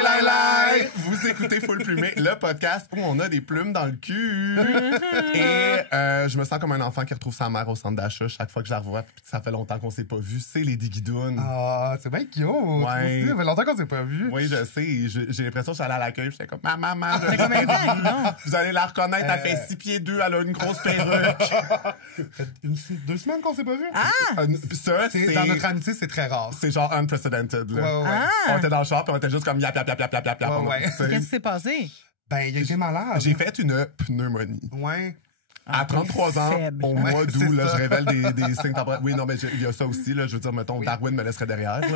Lai. Vous écoutez Full Plumé, le podcast où on a des plumes dans le cul. Et je me sens comme un enfant qui retrouve sa mère au centre d'achat chaque fois que je la revois. Puis ça fait longtemps qu'on s'est pas vu. C'est Lady Guidoune. Ah, c'est bien cute. Ouais. Ça fait longtemps qu'on s'est pas vu. Oui, je sais. J'ai l'impression que j'allais à l'accueil. J'étais comme, maman, T'as combien de temps, non? vous allez la reconnaître. Elle fait 6 pieds 2. Elle a une grosse perruque. Ça fait 2 semaines qu'on s'est pas vu. Puis ça, c'est... Dans notre amitié, c'est très rare. C'est genre unprecedented, là. Ouais. On était dans le char, puis on était juste comme yap. Ouais. Qu'est-ce qui s'est passé? Ben, il a été malade. J'ai fait une pneumonie. Ouais. À 33 ans, faible. au mois d'août, c'est là, ça. je révèle des signes temporaires. Oui, non, mais il y a ça aussi, là. Je veux dire, mettons, Darwin me laisserait derrière, là.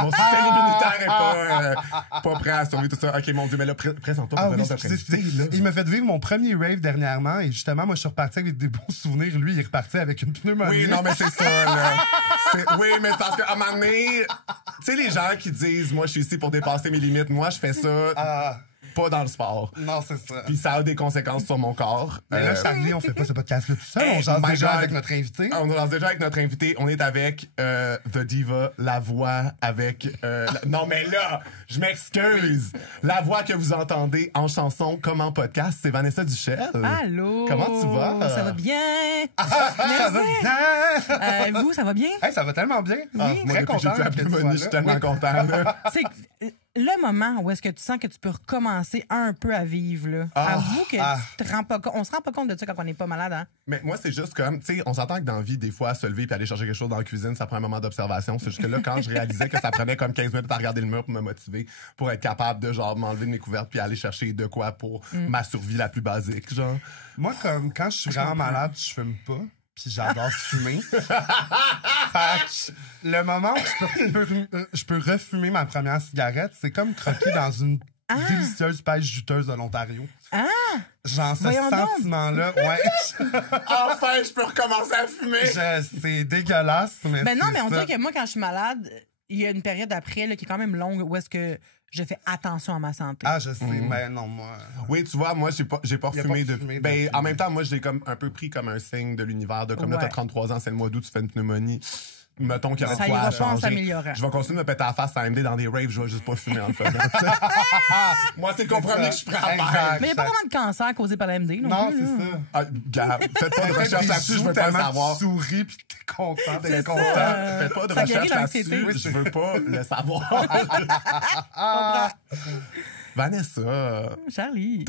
Mon système immunitaire est pas prêt à sauver tout ça. OK, mon Dieu, mais là, présente-toi pour venir te présenter, là. Il m'a fait vivre mon premier rave dernièrement et justement, moi, je suis reparti avec des bons souvenirs. Lui, il est reparti avec une pneumonie. Oui, non, mais c'est ça, là. Oui, mais c'est parce qu'à un moment donné, tu sais, les gens qui disent, moi, je suis ici pour dépasser mes limites, moi, je fais ça pas dans le sport. Non, c'est ça. Puis ça a des conséquences sur mon corps. Mais là, Charlie, on fait pas ce podcast-là tout seul. Hey, On jase my déjà God. avec notre invité. On lance déjà avec notre invité. On est avec The Diva, la voix avec... Non, mais là, je m'excuse. La voix que vous entendez en chanson comme en podcast, c'est Vanessa Duchel. Allô? Comment tu vas? Ça va bien? Ça va bien? Vous, ça va bien? Hey, ça va tellement bien. Moi, Très depuis que content j'ai plus la que tu sois pneumonie, je suis là. tellement Oui. content. là. C'est le moment où est-ce que tu sens que tu peux recommencer un peu à vivre, là. Avoue que tu te rends pas compte. On se rend pas compte de ça quand on n'est pas malade, hein? Mais moi, c'est juste comme, tu sais, on s'entend que dans la vie, des fois, se lever puis aller chercher quelque chose dans la cuisine, ça prend un moment d'observation. C'est juste que là, quand je réalisais que ça prenait comme 15 minutes à regarder le mur pour me motiver, pour être capable de, genre, m'enlever de mes couvertes puis aller chercher de quoi pour ma survie la plus basique, genre. Moi, comme quand je suis vraiment malade, je fume pas. Puis j'adore fumer. Fait que le moment où je peux refumer ma première cigarette, c'est comme croquer dans une délicieuse pêche juteuse de l'Ontario. Genre, ce Voyons donc. sentiment-là, ouais. Enfin, je peux recommencer à fumer! C'est dégueulasse, mais Ben non, c'est mais on ça. dirait que moi, quand je suis malade, il y a une période après là, qui est quand même longue où est-ce que je fais attention à ma santé. Ah, je sais, mais non, moi... Oui, tu vois, moi, j'ai pas Il a refumé pas de... fumé Ben, depuis. en même temps, moi, je l'ai comme un peu pris comme un signe de l'univers, de comme là, Ouais. t'as 33 ans, c'est le mois d'août, tu fais une pneumonie. Mettons qu'il y aurait Ça de quoi ira à pas en changer. s'améliorant. Je vais continuer de me péter à la face à AMD dans des raves, je vais juste pas fumer en le faisant. tu sais. Moi, c'est le compromis que je suis prêt à Exact. faire. Mais il n'y a pas vraiment de cancer causé par la MD. Non, plus, c'est là. ça. Ah, gars, faites pas de recherche là-dessus, je veux pas le savoir. Tu souris pis t'es content C'est d'être ça. content. Faites pas de Ça guérit recherche là-dessus, l'anxiété. je veux pas le savoir. Vanessa, Charlie.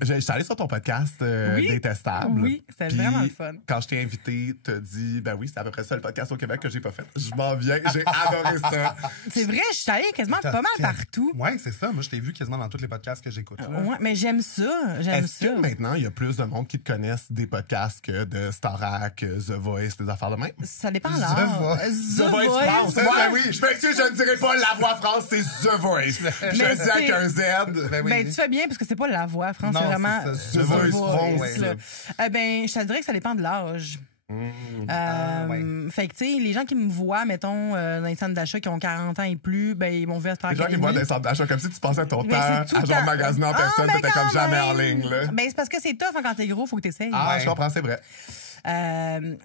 je suis allé sur ton podcast Oui. Détestable. Oui, c'était Puis, vraiment le fun. Quand je t'ai invité, t'as dit, ben oui, c'est à peu près ça le podcast au Québec que j'ai pas fait. Je m'en viens, j'ai adoré ça. C'est vrai, je suis allée quasiment pas mal partout. Ouais, c'est ça. Moi, je t'ai vu quasiment dans tous les podcasts que j'écoute. là. Ouais, mais j'aime ça. J'aime Est-ce ça. que maintenant, il y a plus de monde qui te connaissent des podcasts que de Starac, The Voice, des affaires de même? Ça dépend The là. Voice. The Voice France. Ben Ouais, oui. je m'excuse, je ne dirai pas La Voix France, c'est The Voice. Je Mais le dis avec c'est- un Z. Ben oui. Ben, tu fais bien parce que c'est pas la voix, France, Non, c'est vraiment c'est ça, The Voice France, là. Ben, je te dirais que ça dépend de l'âge. ouais. Fait que, tu sais, les gens qui me voient, mettons, dans les centres d'achat qui ont 40 ans et plus, ben, ils m'ont vu à Star Les gens qui me voient dans les centres d'achat, comme si tu passais ton Mais temps c'est tout à le genre temps. magasiner en personne, ben, t'étais comme quand jamais en même. ligne, là. Ben, c'est parce que c'est tough hein, quand t'es gros, faut que t'essayes. Ah, Ouais. je comprends, c'est vrai.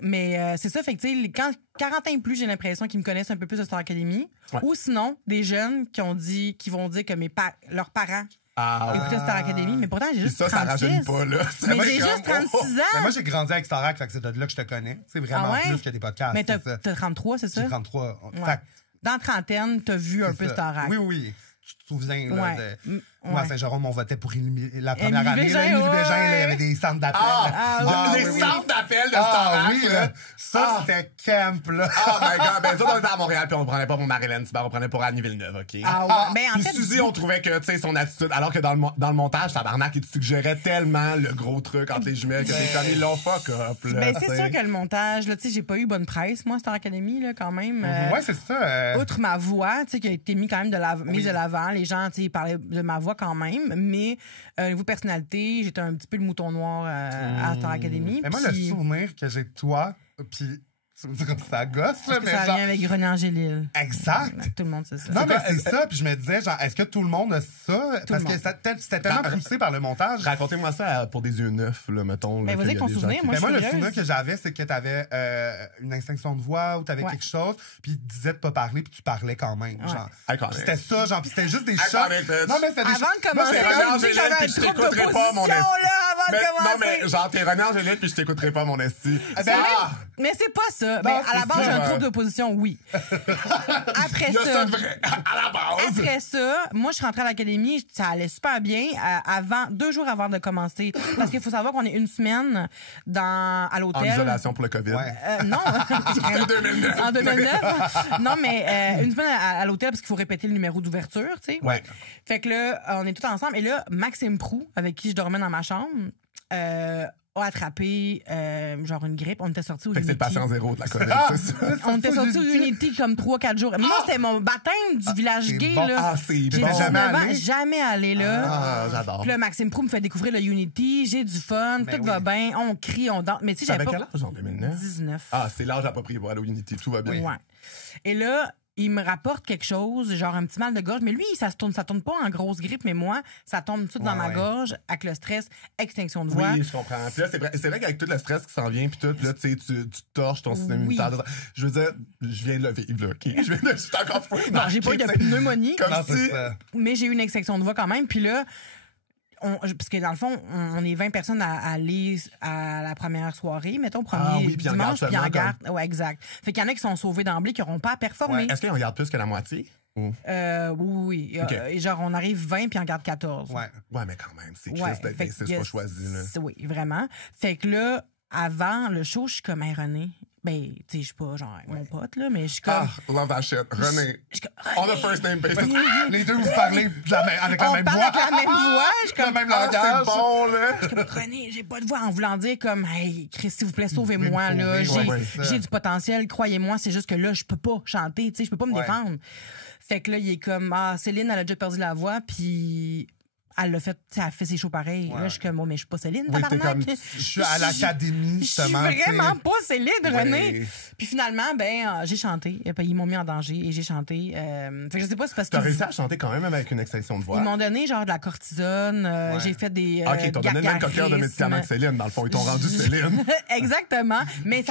Mais c'est ça, fait que tu sais, quand 40 ans et plus, j'ai l'impression qu'ils me connaissent un peu plus de Star Academy. Ouais. Ou sinon, des jeunes qui vont dire que leurs parents Ah, écoutaient Star Academy, mais pourtant j'ai puis juste ça 36. rajeunit pas, là. C'est Mais vrai j'ai comme- juste 36 Ben, ans. moi, j'ai grandi avec Starac, fait que c'est de là que je te connais. C'est vraiment Ah ouais? plus que des podcasts. Mais c'est ça. t'as 33, c'est ça? J'ai 33. Ouais. Fait que Dans trentaine, t'as vu un c'est peu ça. Starac. Oui, oui. Tu te souviens, là, Ouais. Moi, à Ouais. Saint-Jérôme, on votait pour la première Émilie année. Bégin, Là, Émilie ouais. Bégin, là, il y avait des centres d'appel. Les oui. centres d'appel de Ah Starac, oui, là. là. Ça, c'était camp, là. Oh my god, ben, nous autres, on était à Montréal, puis on le prenait pas pour Marilyn Thibert, on le prenait pour Annie Villeneuve, OK? Ah ouais. Ben, en Puis fait, Suzy, on trouvait que, tu sais, son attitude, alors que dans le montage, tabarnak, il te suggérait tellement le gros truc entre les jumelles que t'es comme, ils l'ont fuck up, là. ben, c'est tu sais. sûr que le montage, là, tu sais, j'ai pas eu bonne presse, moi, Star Academy, là, quand même. Ouais, c'est ça. Outre ma voix, tu sais, qui a été mise quand même mise de l'avant, les gens, tu sais, ils parlaient de ma voix quand même, mais niveau personnalité, j'étais un petit peu le mouton noir à Star Academy. Mais moi, le puis- souvenir que j'ai de toi, puis Tu me diras que ça gosse, là, mais Ça genre... vient avec René Angélil. Exact. Tout le monde sait ça. Non, mais c'est ça. Puis je me disais, genre, est-ce que tout le monde a ça? Parce que c'était tellement poussé par le montage. Racontez-moi ça pour des yeux neufs, là, mettons. Mais là, vas-y, qu'il y a ton des gens souvenir, qui- moi, Ben moi, le curieuse. souvenir que j'avais, c'est que t'avais une extinction de voix ou t'avais Ouais. quelque chose, puis il te disait de pas parler, puis tu parlais quand même. Ouais. Genre. Ah, quand Puis même. c'était ça, genre, puis c'était juste des Ah, shots. quand même, bitch. Non, mais c'était des Avant shots. de commencer, c'est quand René il dit que j'avais Angélil, un puis je trouble t'écouterai pas, mon d'opposition, esti. là, avant Mais- de commencer. non, mais genre, t'es René Angélil, puis je t'écouterai pas, mon esti. Ben, Mais c'est pas ça. Ben, à la c'est base, ça. j'ai un trouble d'opposition, oui. Après Il y a ça ça, de vrai, à la base. après ça, moi, je suis rentrée à l'académie, ça allait super bien, avant, 2 jours avant de commencer. Parce qu'il faut savoir qu'on est une semaine à l'hôtel. En isolation pour le COVID. Ouais. Non. En 2009. En 2009. Non, mais une semaine à l'hôtel parce qu'il faut répéter le numéro d'ouverture, tu sais. Ouais. Fait que là, on est tous ensemble. Et là, Maxime Proux, avec qui je dormais dans ma chambre, a attrapé genre une grippe. On était sortis au Fait que c'est le Unity. patient zéro de la COVID, Ah! c'est ça. On était sortis au Unity comme 3-4 jours. Mais moi, c'était mon baptême du village c'est gay, bon. là. Ah, c'est J'ai bon. 19 Jamais ans, allé? jamais allé là. Ah, j'adore. Puis là, Maxime Proux me fait découvrir le Unity. J'ai du fun, Ben tout oui. va bien. On crie, on danse. Mais tu sais, j'avais T'avais pas... quel âge en 2009? 19. Ah, c'est l'âge approprié pour aller au Unity, tout va bien. Ouais. Et là, il me rapporte quelque chose, genre un petit mal de gorge. Mais lui, ça tourne pas en grosse grippe, mais moi, ça tombe tout dans Ouais, ma ouais. gorge avec le stress, extinction de voix. Oui, je comprends. Puis là, c'est vrai qu'avec tout le stress qui s'en vient, puis tout, là, tu sais, tu torches ton système Oui. immunitaire. Je veux dire, je viens de le vivre, là, OK? Je suis encore fou. Non, j'ai pas eu de pneumonie, Comme Non, si... c'est ça. mais j'ai eu une extinction de voix quand même. Puis là, parce que dans le fond, on est 20 personnes à aller à la première soirée, mettons, premier Ah oui, puis en garde dimanche, puis en seulement, garde. Ouais, exact. Fait qu'il y en a qui sont sauvés d'emblée, qui n'auront pas à performer. Est-ce qu'on regarde plus que la moitié? Ou... Oui. Ok. Genre, on arrive 20 puis en garde 14. Ouais. Ouais, mais quand même, c'est Ouais, Christ d'être fait que c'est pas choisi, là. Oui, vraiment. Fait que là, avant le show, je suis comme, hey, René. Ben, tu sais, je suis pas genre mon pote, là, mais je suis comme. Ah, love that shit. René. Je suis comme, On René. a first name basis. Les deux, vous parlez avec la On même parle voix. avec la même voix. Je suis Le comme, même Ah, langage. c'est bon, là. comme, René, j'ai pas de voix en voulant dire comme, hey, Chris, s'il vous plaît, sauvez-moi, me là. sauver, ouais, J'ai du potentiel, croyez-moi, c'est juste que là, je peux pas chanter, tu sais, je peux pas me Ouais. défendre. Fait que là, il est comme, ah, Céline, elle a déjà perdu la voix, puis elle l'a fait, elle a fait ses shows pareils. Ouais. Là, je suis comme, oh, mais je suis pas Céline, Oui, t'es tabarnak. comme, Je suis à l'académie, Je suis justement. vraiment tu sais. pas Céline, René. Ouais. Puis finalement, j'ai chanté. Et puis, ils m'ont mis en danger et j'ai chanté. Fait que je sais pas, c'est parce T'as qu'ils réussi à chanter quand même avec une extinction de voix. ils m'ont donné genre de la cortisone. Ouais. J'ai fait des. OK, ils t'ont donné le même cocktail de médicaments que Céline. Dans le fond, ils t'ont rendu Céline. Exactement. Mais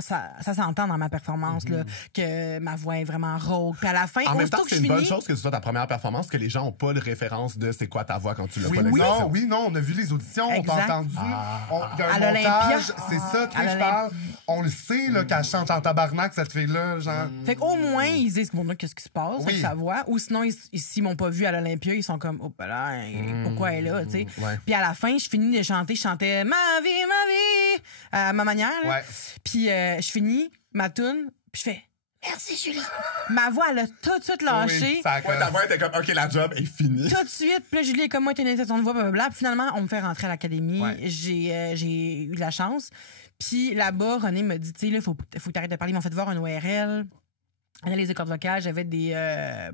ça s'entend dans ma performance, là, que ma voix est vraiment rauque. Puis à la fin, En même aussitôt temps, que c'est je une bonne finis. chose que ce soit ta première performance, que les gens ont pas de référence de c'est quoi ta voix quand tu l'as Oui, pas l'extinction. non, on a vu les auditions, on t'a Exact. entendu. Il y a À un l'Olympia. montage, c'est ça, tu À sais, je l'Olympia. parle. On le sait, là, qu'elle chante en tabarnak, cette fille-là, genre. Fait qu'au moins, ils disent, bon, là, qu'est-ce qui se passe Oui. avec sa voix. Ou sinon, s'ils m'ont pas vu à l'Olympia, ils sont comme, oh, ben là, pourquoi elle est là, tu sais. Ouais. Puis à la fin, je finis de chanter, je chantais ma vie, à ma manière, là. Ouais. Puis je finis ma tune, puis je fais, merci Julie. Ma voix, elle a tout de suite lâché. Oui, ça Ouais, ta voix était comme, OK, la job est finie. Tout de suite, puis là, Julie est comme moi, t'as une initiation de voix, blablabla. Puis finalement, on me fait rentrer à l'académie. Ouais. J'ai eu de la chance. Puis là-bas, René me dit, tu sais, là, faut que t'arrêtes de parler. Ils m'ont fait voir un ORL. Analyse des cordes vocales, j'avais des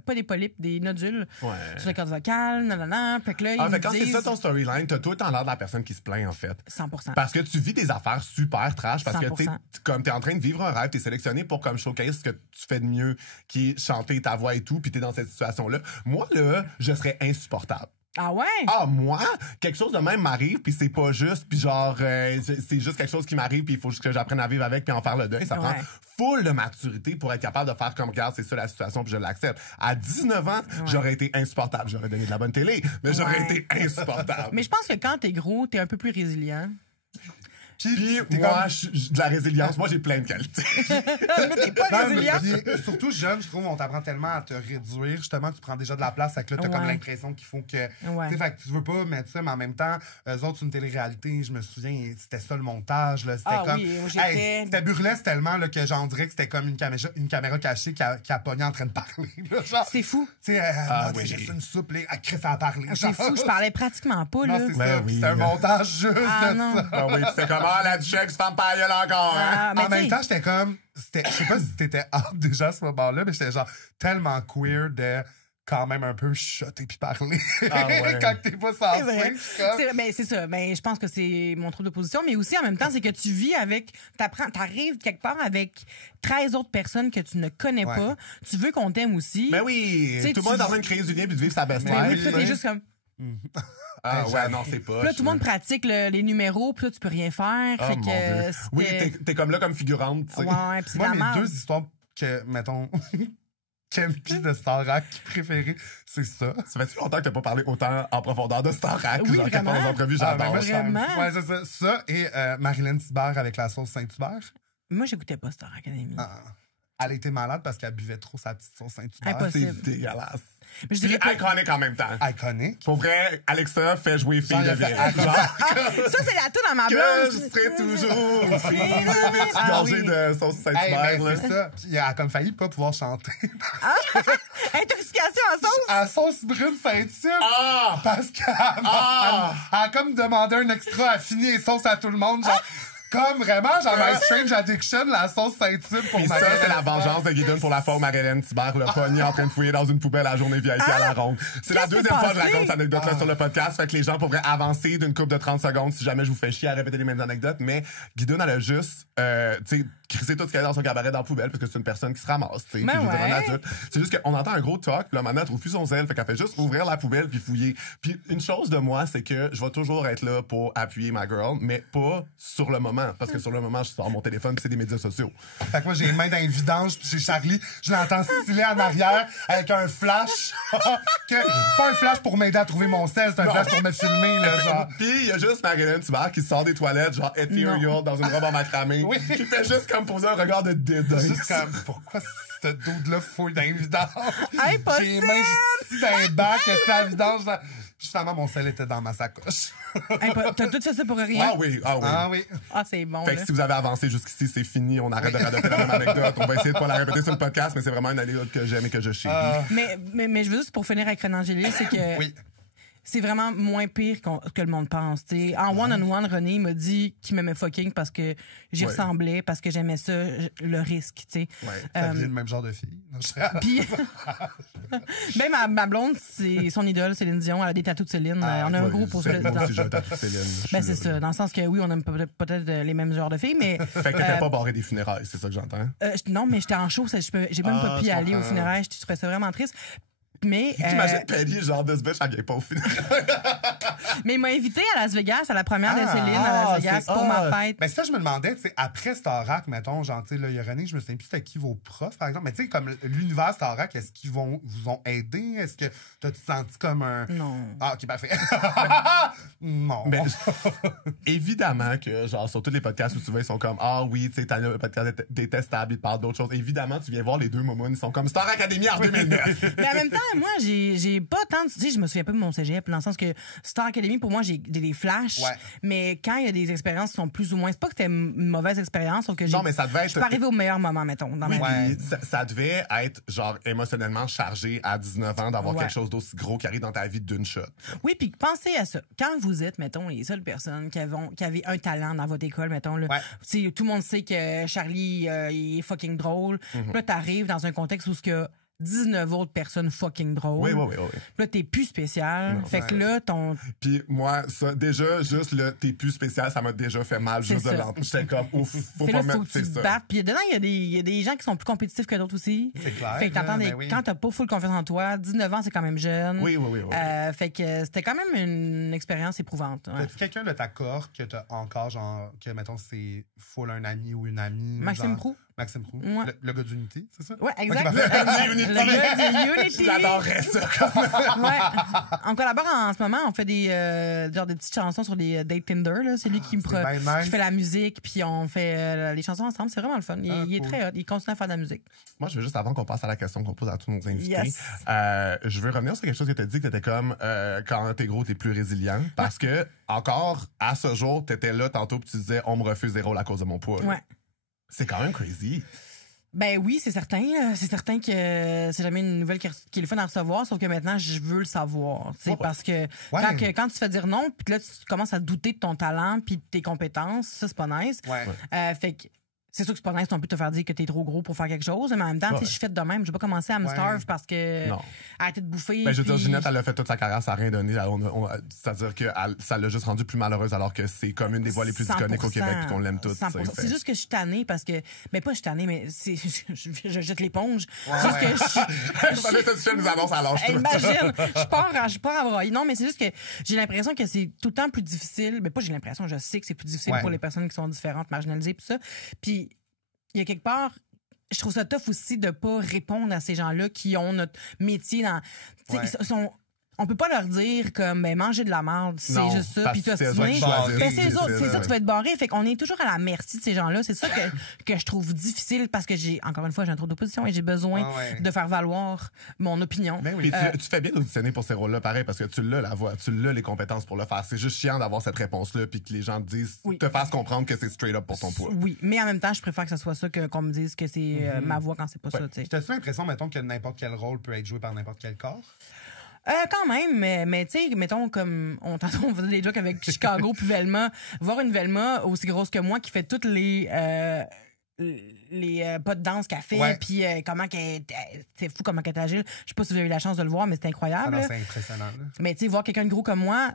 pas des polypes, des nodules Ouais. sur les cordes vocales, nanana. Fait que là, ils Ah, me fait quand c'est disent ça ton storyline, t'as tout le temps l'air de la personne qui se plaint, en fait. 100%. Parce que tu vis des affaires super trash, parce que, tu sais, 100%. comme t'es en train de vivre un rêve, t'es sélectionné pour comme showcase ce que tu fais de mieux, qui est chanter ta voix et tout, puis t'es dans cette situation-là. Moi, là, je serais insupportable. Ah ouais? Ah, moi, quelque chose de même m'arrive, puis c'est pas juste, puis genre, c'est juste quelque chose qui m'arrive, puis il faut que j'apprenne à vivre avec, puis en faire le deuil. Ça prend Ouais. full de maturité pour être capable de faire comme, regarde, c'est ça la situation, puis je l'accepte. À 19 ans, j'aurais été insupportable. J'aurais donné de la bonne télé, mais j'aurais Ouais. été insupportable. Mais je pense que quand t'es gros, t'es un peu plus résilient. Puis t'es moi, comme- j'ai de la résilience. Moi, j'ai plein de qualités. Mais t'es pas Non, résilient. mais puis, surtout jeune, je trouve, on t'apprend tellement à te réduire. Justement, tu prends déjà de la place. Fait que là, t'as comme Ouais. l'impression qu'il faut que. Ouais. Tu sais, fait que tu veux pas mettre ça, mais en même temps, eux autres, une télé-réalité, je me souviens, c'était ça le montage. Là. C'était Ah comme. oui, moi, j'étais- Hey, c'était burlesque tellement là, que j'en dirais que c'était comme une caméra cachée qui a pogné en train de parler. Là, genre, C'est fou. tu sais, oui. c'est juste une soupe, là, elle crée ça à parler. C'est fou, je parlais pratiquement pas, là. Non, c'est Ben ça. oui, C'était un là. montage juste Ah, de non. ça. Ah oui, c'est comme, ah, la duchesse, femme pas gueule encore, hein? Ah, mais En même t'sais, temps, j'étais comme. Je sais pas si t'étais out déjà à ce moment-là, mais j'étais genre tellement queer de quand même un peu chuchoter puis parler Ah ouais. quand t'es pas C'est vrai. censé. comme- Ben, c'est ça. Ben, je pense que c'est mon trouble d'opposition. Mais aussi, en même temps, c'est que tu vis avec. T'arrives quelque part avec 13 autres personnes que tu ne connais Ouais. pas. Tu veux qu'on t'aime aussi. Mais oui, Tu sais, tout le monde est en train de créer du lien puis de vivre sa best Ben life. oui, puis toi, t'es juste comme. Ah Ben, ouais, non, c'est pas. Puis là, tout le monde pratique les numéros, puis là, tu peux rien faire. Oh fait mon que Dieu. Oui, c'était- t'es comme là comme figurante, tu sais. Ouais, puis c'est de Moi, la mes merde. deux histoires que, mettons, Kempi de Starac préférées, c'est ça. Ça fait longtemps que t'as pas parlé autant en profondeur de Starac. Oui, genre, quand vraiment. dans les entrevues, Ah, j'adore. ben, moi, Vraiment? Ouais, c'est ça. Ça et Marilyn Thibert avec la sauce Saint-Hubert. Moi, j'écoutais pas Star Academy. Ah. Elle était malade parce qu'elle buvait trop sa petite sauce Saint-Hubert. Impossible. C'est dégueulasse. Mais je Puis dirais pas. iconique en même temps. Iconique. Pour vrai, Alexa fait jouer fille Genre, de il a ville. fait- Genre, Ça, c'est la toune dans ma que blonde. je serai toujours fille de ville. Ah Gorgée oui. de sauce Hey, Saint-Hubert, ben, là. c'est ça. Puis elle a comme failli pas pouvoir chanter. Intoxication en sauce. À sauce brune Saint-Hubert. Ah! Parce qu'elle elle a comme demandé un extra à finir les sauces à tout le monde. Genre, comme vraiment, genre, My Strange Addiction, la sauce Saint-Hubert pour Puis ça, c'est la vengeance de Guidon pour la fois où Marilyn Thibert l'a pogné en train de fouiller dans une poubelle à la journée VIP à la ronde. C'est la Qu'est-ce qui deuxième fois que je s'est raconte cette anecdote-là Ah. sur le podcast. Fait que les gens pourraient avancer d'une couple de 30 secondes si jamais je vous fais chier à répéter les mêmes anecdotes. Mais Guidon, elle a juste, tu sais, crissé tout ce qu'elle a dans son cabaret dans la poubelle parce que c'est une personne qui se ramasse, tu sais. Ben Puis je veux dire, un ouais. adulte. C'est juste qu'on entend un gros talk, puis là, maintenant, elle trouve plus son zèle. Fait qu'elle fait juste ouvrir la poubelle puis fouiller. Puis une chose de moi, c'est que je vais toujours être là pour appuyer ma girl, mais pas sur le moment. Parce que sur le moment, je sors mon téléphone puis c'est des médias sociaux. Fait que moi, j'ai les mains dans les vidanges, puis chez Charlie, je l'entends sciller en arrière avec un flash. que c'est pas un flash pour m'aider à trouver mon sel, c'est un flash pour me filmer, là, genre. Puis il y a juste Marilyn Thibert qui sort des toilettes, genre ethereal, dans une robe en macramé, Oui. qui fait juste comme poser un regard de dédain. Juste comme, pourquoi ce dude-là fouille dans les vidanges? Impossible! J'ai les mains ici dans les bacs, c'est la vidange. Là. Justement, mon sel était dans ma sacoche. T'as tout fait ça pour rien? Ah oui, ah oui. Ah oui. Ah, c'est bon. Fait Là. que si vous avez avancé jusqu'ici, c'est fini. On arrête de radoter la même anecdote. On va essayer de pas la répéter sur le podcast, mais c'est vraiment une anecdote que j'aime et que je chéris. Mais je veux juste pour finir avec Renan Angélil, c'est que Oui. c'est vraiment moins pire que le monde pense. T'sais. En one-on-one, René m'a dit qu'il m'aimait fucking parce que j'y Ouais. ressemblais, parce que j'aimais ça, le risque. T'sais. Ouais. Ça vient le même genre de fille. Non, Puis, ben ma blonde, c'est son idole, Céline Dion. Elle a des tatous de Céline. On a un Ouais, groupe pour c'est- ça. moi aussi, j'ai un tatou de Céline. Je Ben, suis c'est là. ça. Dans le sens que oui, on aime peut-être les mêmes genres de filles, mais. Fait que t'étais pas barré des funérailles, c'est ça que j'entends. Non, mais j'étais en show, j'ai même pas pu y je aller au comprends. funérailles. Je trouvais ça vraiment triste. Mais, J'imagine Penny, genre, de ce bitch, elle vient pas au funérailles. mais il m'a invité à Las Vegas, à la première de Ah, Céline à Las Vegas c'est- pour ma fête. Ben ça, je me demandais, tu sais, après Starac, mettons, genre, tu sais, là, il y a René, je me souviens plus c'était qui vos profs, par exemple. Mais tu sais, comme l'univers Starac, est-ce qu'ils vous ont aidé? Est-ce que t'as-tu senti comme un... Non. Ah, OK, parfait. non. Mais évidemment que, genre, sur tous les podcasts où tu vas, ils sont comme, ah oui, tu sais, t'as le podcast détestable, ils te parlent d'autres choses. Évidemment, tu viens voir les deux moments, ils sont comme Star Academy en 2009. Mais en même temps, moi, j'ai pas tant de... Tu sais, je me souviens pas de mon cégep, dans le sens que Star Academy, pour moi, j'ai des flashs. Ouais. Mais quand il y a des expériences qui sont plus ou moins... C'est pas que c'était une mauvaise expérience, sauf que Non, mais ça devait je suis être. pas arrivée au meilleur moment, mettons, dans Oui, ma vie. puis ça devait être, genre, émotionnellement chargé à 19 ans d'avoir Ouais. quelque chose d'aussi gros qui arrive dans ta vie d'une shot. Oui, puis pensez à ça. Quand vous êtes, mettons, les seules personnes qui avaient un talent dans votre école, mettons, là, Ouais. tu sais, tout le monde sait que Charlie, il est fucking drôle. Puis là, t'arrives dans un contexte où il y a 19 autres personnes fucking drôles. Oui, oui, oui, oui. Puis là, t'es plus spécial. Fait que là, Puis moi, ça, déjà, juste le t'es plus spécial, ça m'a déjà fait mal, C'est juste de ça. l'entendre. J'étais comme, ouf, faut c'est pas là, faut mettre, que tu c'est te ça. battes. Puis dedans, il y a des gens qui sont plus compétitifs que d'autres aussi. C'est clair, Fait que t'entends là, des... ben oui. Quand t'as pas full confiance en toi, 19 ans, c'est quand même jeune. Oui, oui, oui, oui. Fait que c'était quand même une expérience éprouvante. Ouais. T'as-tu quelqu'un de ta cohorte que t'as encore, genre, que, mettons, c'est full un ami ou une amie? Maxime genre- Proulx. Maxime Proulx. Ouais. Le gars d'Unity, c'est ça? Ouais, exact. Ok, parfait. Le gars du Unity. J'adorerais ça. Ouais. On collabore en ce moment. On fait genre des petites chansons sur des dates Tinder. Là. C'est lui qui c'est bien nice. qui fait la musique, puis on fait les chansons ensemble. C'est vraiment le fun. Il est cool. très hot. Il continue à faire de la musique. Moi, je veux juste, avant qu'on passe à la question qu'on pose à tous nos invités, Yes. je veux revenir sur quelque chose que tu as dit, que tu étais comme, quand t'es gros, t'es plus résilient. Parce que, encore, à ce jour, t'étais là tantôt, puis tu disais, on me refuse des rôles à cause de mon poids. là. Ouais. C'est quand même crazy. Ben oui, c'est certain. Là. C'est certain que c'est jamais une nouvelle qui est le fun à recevoir, sauf que maintenant, je veux le savoir. Tu sais, Ouais. Parce que Ouais. quand tu te fais dire non, puis là, tu commences à douter de ton talent puis de tes compétences, ça, c'est pas nice. Ouais. Fait que c'est sûr que c'est pas nice non plus de te faire dire que t'es trop gros pour faire quelque chose, mais en même temps, tu sais, je suis faite de même. Je vais pas commencer à me starve parce que Non. arrêter de bouffer. Ben, je veux dire, puis- Ginette, elle a fait toute sa carrière, ça n'a rien donné. C'est-à-dire que ça l'a juste rendue plus malheureuse alors que c'est comme une des voix les plus iconiques au Québec puis qu'on l'aime toutes. 100%. tu sais, C'est juste que je suis tannée parce que. Ben, pas je suis tannée, mais je jette l'éponge. Ouais. C'est juste que je. Fallait que tu fais nous annonces à l'âge. Hey, imagine, je pars à broyer. Non, mais c'est juste que j'ai l'impression que c'est tout le temps plus difficile. Mais pas j'ai l'impression, je sais que c'est plus difficile Ouais. pour les personnes qui sont différentes, marginalisées, tout ça. Puis il y a quelque part, je trouve ça tough aussi de pas répondre à ces gens-là qui ont notre métier dans. Tu sais, Ouais. ils sont. On peut pas leur dire comme ben manger de la merde, c'est Non, juste ça, parce puis que toi c'est eux autres qui Ben, choisissent, c'est eux autres, c'est ça, ouais. tu vas être barré. Fait qu'on est toujours à la merci de ces gens-là. C'est ça que je trouve difficile parce que encore une fois, j'ai un trop d'opposition et j'ai besoin Ouais. de faire valoir mon opinion. Ben oui. Puis tu fais bien d'auditionner pour ces rôles-là, pareil, parce que tu l'as la voix, tu l'as les compétences pour le faire. C'est juste chiant d'avoir cette réponse-là, puis que les gens te disent, Oui. te fassent comprendre que c'est straight up pour ton poids. Oui, mais en même temps, je préfère que ce soit ça qu'on me dise que c'est ma voix quand c'est pas ça, tu sais. Puis t'as-tu l'impression, mettons, que n'importe quel rôle peut être joué par n'importe quel corps? Quand même, mais tu sais, mettons, comme tantôt on faisait des jokes avec Chicago puis Velma, voir une Velma aussi grosse que moi qui fait toutes les pas de danse qu'elle fait, Ouais. puis comment qu'elle c'est fou comment qu'elle est agile. Je sais pas si vous avez eu la chance de le voir, mais c'est Ah incroyable. non, là. c'est impressionnant. Là. Mais tu sais, voir quelqu'un de gros comme moi,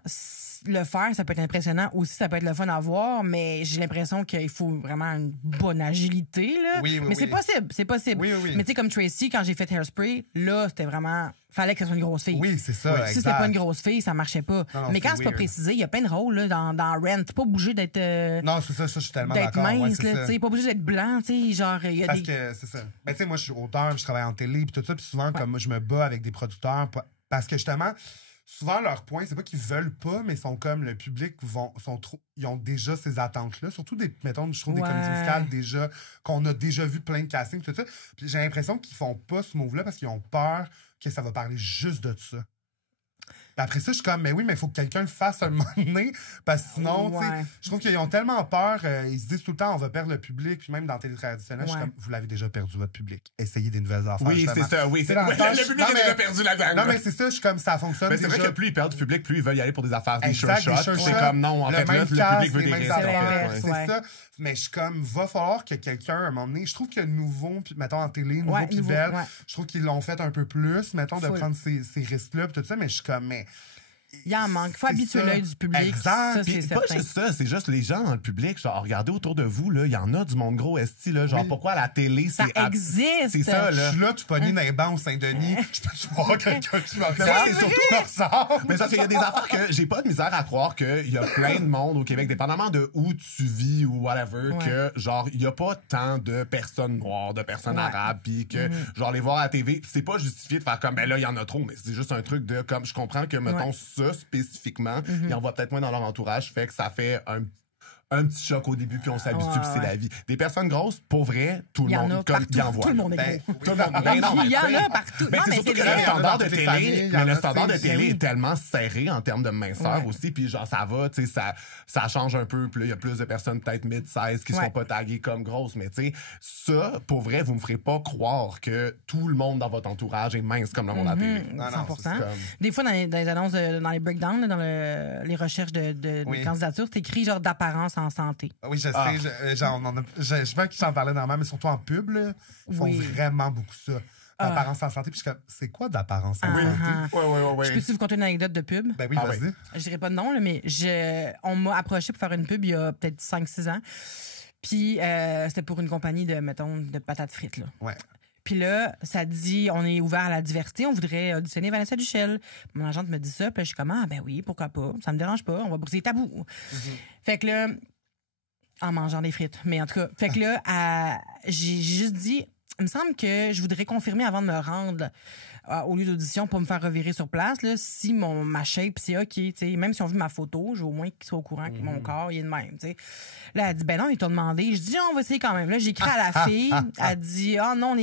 le faire, ça peut être impressionnant. Aussi, ça peut être le fun à voir, mais j'ai l'impression qu'il faut vraiment une bonne agilité, là. Oui, oui, mais c'est oui. possible, c'est possible. Oui, oui, oui. Mais tu sais, comme Tracy, quand j'ai fait Hairspray, là, c'était vraiment... Fallait que ce soit une grosse fille. Oui, c'est ça, Si exact. c'était pas une grosse fille, ça marchait pas. Non, non, mais c'est quand c'est pas weird. précisé, il y a plein de rôles, là, dans Rent. T'es pas obligé d'être... Non, c'est ça, je suis tellement d'être d'accord. Ouais, mince, c'est là, ça. tu sais, pas obligé d'être blanc, tu sais, genre, il y a Parce des... que c'est ça. Ben, tu sais, moi, je suis auteur, je travaille en télé, puis tout ça, puis souvent, comme je me bats avec des producteurs, parce que justement, souvent, leur point, c'est pas qu'ils veulent pas, mais ils sont comme le public, ils ont déjà ces attentes-là. Surtout, mettons, je trouve des Ouais. comédies musicales déjà, qu'on a déjà vu plein de castings, tout ça. Puis j'ai l'impression qu'ils font pas ce move-là parce qu'ils ont peur que ça va parler juste de ça. Puis après ça, je suis comme, mais oui, mais il faut que quelqu'un le fasse un moment donné, parce que sinon, tu sais, Ouais. je trouve qu'ils ont tellement peur, ils se disent tout le temps, on va perdre le public, puis même dans la télé traditionnelle, je suis Ouais. comme, vous l'avez déjà perdu, votre public. Essayez des nouvelles affaires. Oui, justement. c'est ça, oui. C'est dans le sens- Le public non, a mais- déjà perdu la gang. Non, mais c'est ça, je suis comme, ça fonctionne Mais c'est vrai déjà. que plus ils perdent du public, plus ils veulent y aller pour des affaires, des sure Exact, des shots. sure C'est shots. comme non, en Le fait, là, même le cast, public veut les des mêmes risques. en affaires, fait, ouais. c'est Ouais. ça. Mais je suis comme, va falloir que quelqu'un, à un moment donné, je trouve que nouveau, puis mettons en télé, nouveau Ouais, puis nouveau, belle, ouais. je trouve qu'ils l'ont fait un peu plus, mettons, de Full. prendre ces risques-là, puis tout ça, mais je suis comme, mais. Il y en manque. Faut C'est habituer ça. l'œil du public. Exact. Ça, Puis c'est pas certain. juste ça, c'est juste les gens dans le public, genre, regardez autour de vous, là, il y en a du monde gros esti, là, genre, Oui. pourquoi à la télé, Ça c'est... existe. C'est ça, Je là. suis là, tu pognes dans les bancs au Saint-Denis, je peux-tu voir quelqu'un qui m'appelle? Ça, C'est c'est surtout vrai. me ressemble. Mais parce qu'il y a des affaires que j'ai pas de misère à croire qu'il y a plein de monde au Québec, dépendamment de où tu vis ou whatever, Ouais. que genre, il y a pas tant de personnes noires, de personnes Ouais. arabes, puis que genre les voir à la TV, c'est pas justifié de faire comme, ben là, il y en a trop, mais c'est juste un truc de, comme, je comprends que, mettons, Ouais. ça spécifiquement, ils en voient peut-être moins dans leur entourage, fait que ça fait un petit choc au début, puis on s'habitue, Ouais, puis c'est ouais. la vie. Des personnes grosses, pour vrai, tout Il y le en monde, a comme, partout. il en voit. Tout le monde est Ben, gros. Tout le monde. Ben non, Il y en mais a tu sais, partout. mais Non, c'est mais surtout c'est que vrai. le standard de Il y en a dans toutes les familles, télé, il y en mais le a, standard de tu sais, télé oui. est tellement serré en termes de minceur Ouais. aussi, puis genre ça va, tu sais, ça change un peu, puis là il y a plus de personnes peut-être mid-size qui se Ouais. font pas taguer comme grosses, mais tu sais, ça, pour vrai, vous me ferez pas croire que tout le monde dans votre entourage est mince comme le monde à la télé. Non, non, 100%. c'est comme- Des fois, dans les annonces, dans les breakdowns, là, dans les recherches de Oui. candidatures, c'est écrit genre d'apparence en santé. Oui, je sais, Ah. je sais pas qui s'en parlait normalement, mais surtout en pub, là, ils font Oui. vraiment beaucoup ça. L'apparence en santé, puis je suis comme, c'est quoi d'apparence en Ah, santé? ah. Ouais. Je peux-tu vous conter une anecdote de pub? Ben oui, Ah vas-y. ouais. Je dirais pas de nom, là, mais on m'a approché pour faire une pub il y a peut-être 5-6 ans. Puis c'était pour une compagnie de, mettons, de patates frites, là. Ouais. Puis là, ça dit, on est ouvert à la diversité, on voudrait auditionner Vanessa Duchel. Mon agente me dit ça, puis là, je suis comme, ah ben oui, pourquoi pas, ça me dérange pas, on va briser les tabous. Fait que là, en mangeant des frites, mais en tout cas, fait que là, j'ai juste dit, il me semble que je voudrais confirmer avant de me rendre au lieu d'audition pour me faire revirer sur place, là, si ma shape, c'est OK, tu sais, même si on veut ma photo, je veux au moins qu'ils soient au courant que mon corps, il est de même, tu sais. Là, elle dit, ben non, ils t'ont demandé. Je dis, on va essayer quand même. Là, j'écris à la fille. Elle dit, ah non,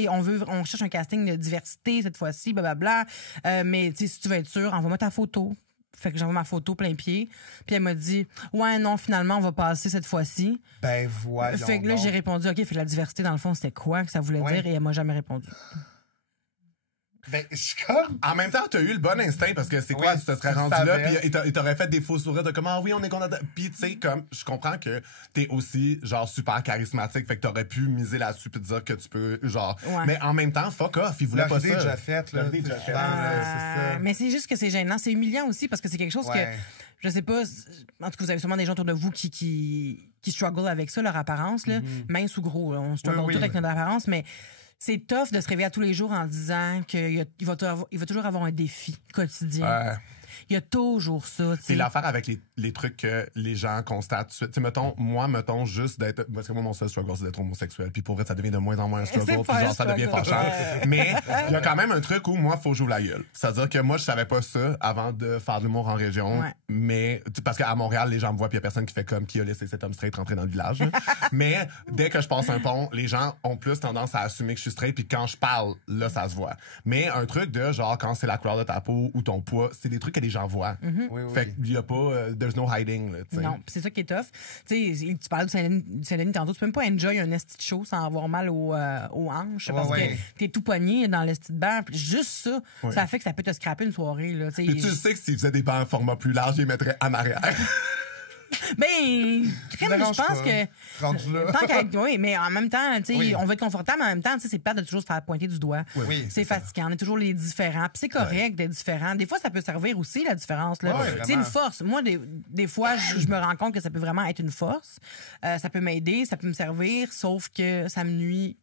on cherche un casting de diversité cette fois-ci, blablabla. Mais, tu sais, si tu veux être sûr, envoie-moi ta photo. Fait que j'envoie ma photo plein pied. Puis elle m'a dit, ouais, non, finalement, on va passer cette fois-ci. Ben voyons Fait que là, donc. j'ai répondu, OK, fait que la diversité, dans le fond, c'était quoi que ça voulait Ouais. dire? Et elle m'a jamais répondu. Ben, je suis comme... En même temps, t'as eu le bon instinct parce que c'est quoi, tu te serais tu rendu là, savais. puis il t'aurait fait des faux sourires de comme, ah oui, on est content. Puis tu sais, comme, je comprends que t'es aussi, genre, super charismatique, fait que t'aurais pu miser là-dessus puis te dire que tu peux, genre. Ouais. Mais en même temps, fuck off, il voulait Leur pas idée ça. est déjà faite, là. Leur idée est déjà C'est faite. ça. Mais c'est juste que c'est gênant. C'est humiliant aussi parce que c'est quelque chose Ouais. que, je sais pas, en tout cas, vous avez sûrement des gens autour de vous qui struggle avec ça, leur apparence, là. Mince ou gros, là. On struggle Oui. tout avec notre apparence, mais c'est tough de se réveiller à tous les jours en disant qu'il va toujours avoir un défi quotidien. Ouais. Il y a toujours ça, tu C'est sais. l'affaire avec les trucs que les gens constatent. Tu sais, mettons, juste d'être. Parce que moi, mon seul struggle, c'est d'être homosexuel. Puis pour vrai, ça devient de moins en moins un struggle. C'est Puis pas un genre, ça devient struggle. fâchant. Ouais. Mais il y a quand même un truc où moi, faut que j'ouvre la gueule. C'est-à-dire que moi, je savais pas ça avant de faire de l'humour en région. Ouais. Mais, parce qu'à Montréal, les gens me voient, puis il y a personne qui fait comme qui a laissé cet homme straight rentrer dans le village. Mais dès que je passe un pont, les gens ont plus tendance à assumer que je suis straight. Puis quand je parle, là, ça se voit. Mais un truc de genre, quand c'est la couleur de ta peau ou ton poids, c'est des trucs que les gens voient. Oui. Fait qu'il y a pas, there's no hiding, là, tu sais. Non, pis c'est ça qui est tough. Tu sais, tu parles du Saint-Denis tantôt, tu peux même pas enjoy un esti de show sans avoir mal aux hanches parce Ouais. que t'es tout pogné dans l'esti de banc. Puis juste ça, Ouais. ça fait que ça peut te scraper une soirée, là. Tu sais. Puis tu sais que s'ils faisaient des bancs en format plus large, ils les mettraient en arrière. Ben, crème, je dérange pense pas. que. Rendu là. Tant qu'à être- oui, mais en même temps, tu sais, Oui. on veut être confortable, mais en même temps, tu sais, c'est plate de toujours se faire pointer du doigt. Oui, C'est fatigant. On est toujours les différents. Puis c'est correct d'être différent. Des fois, ça peut servir aussi, la différence. Là. Ouais, C'est vraiment. une force. Moi, des fois, je me rends compte que ça peut vraiment être une force. Ça peut m'aider, ça peut me servir, sauf que ça me nuit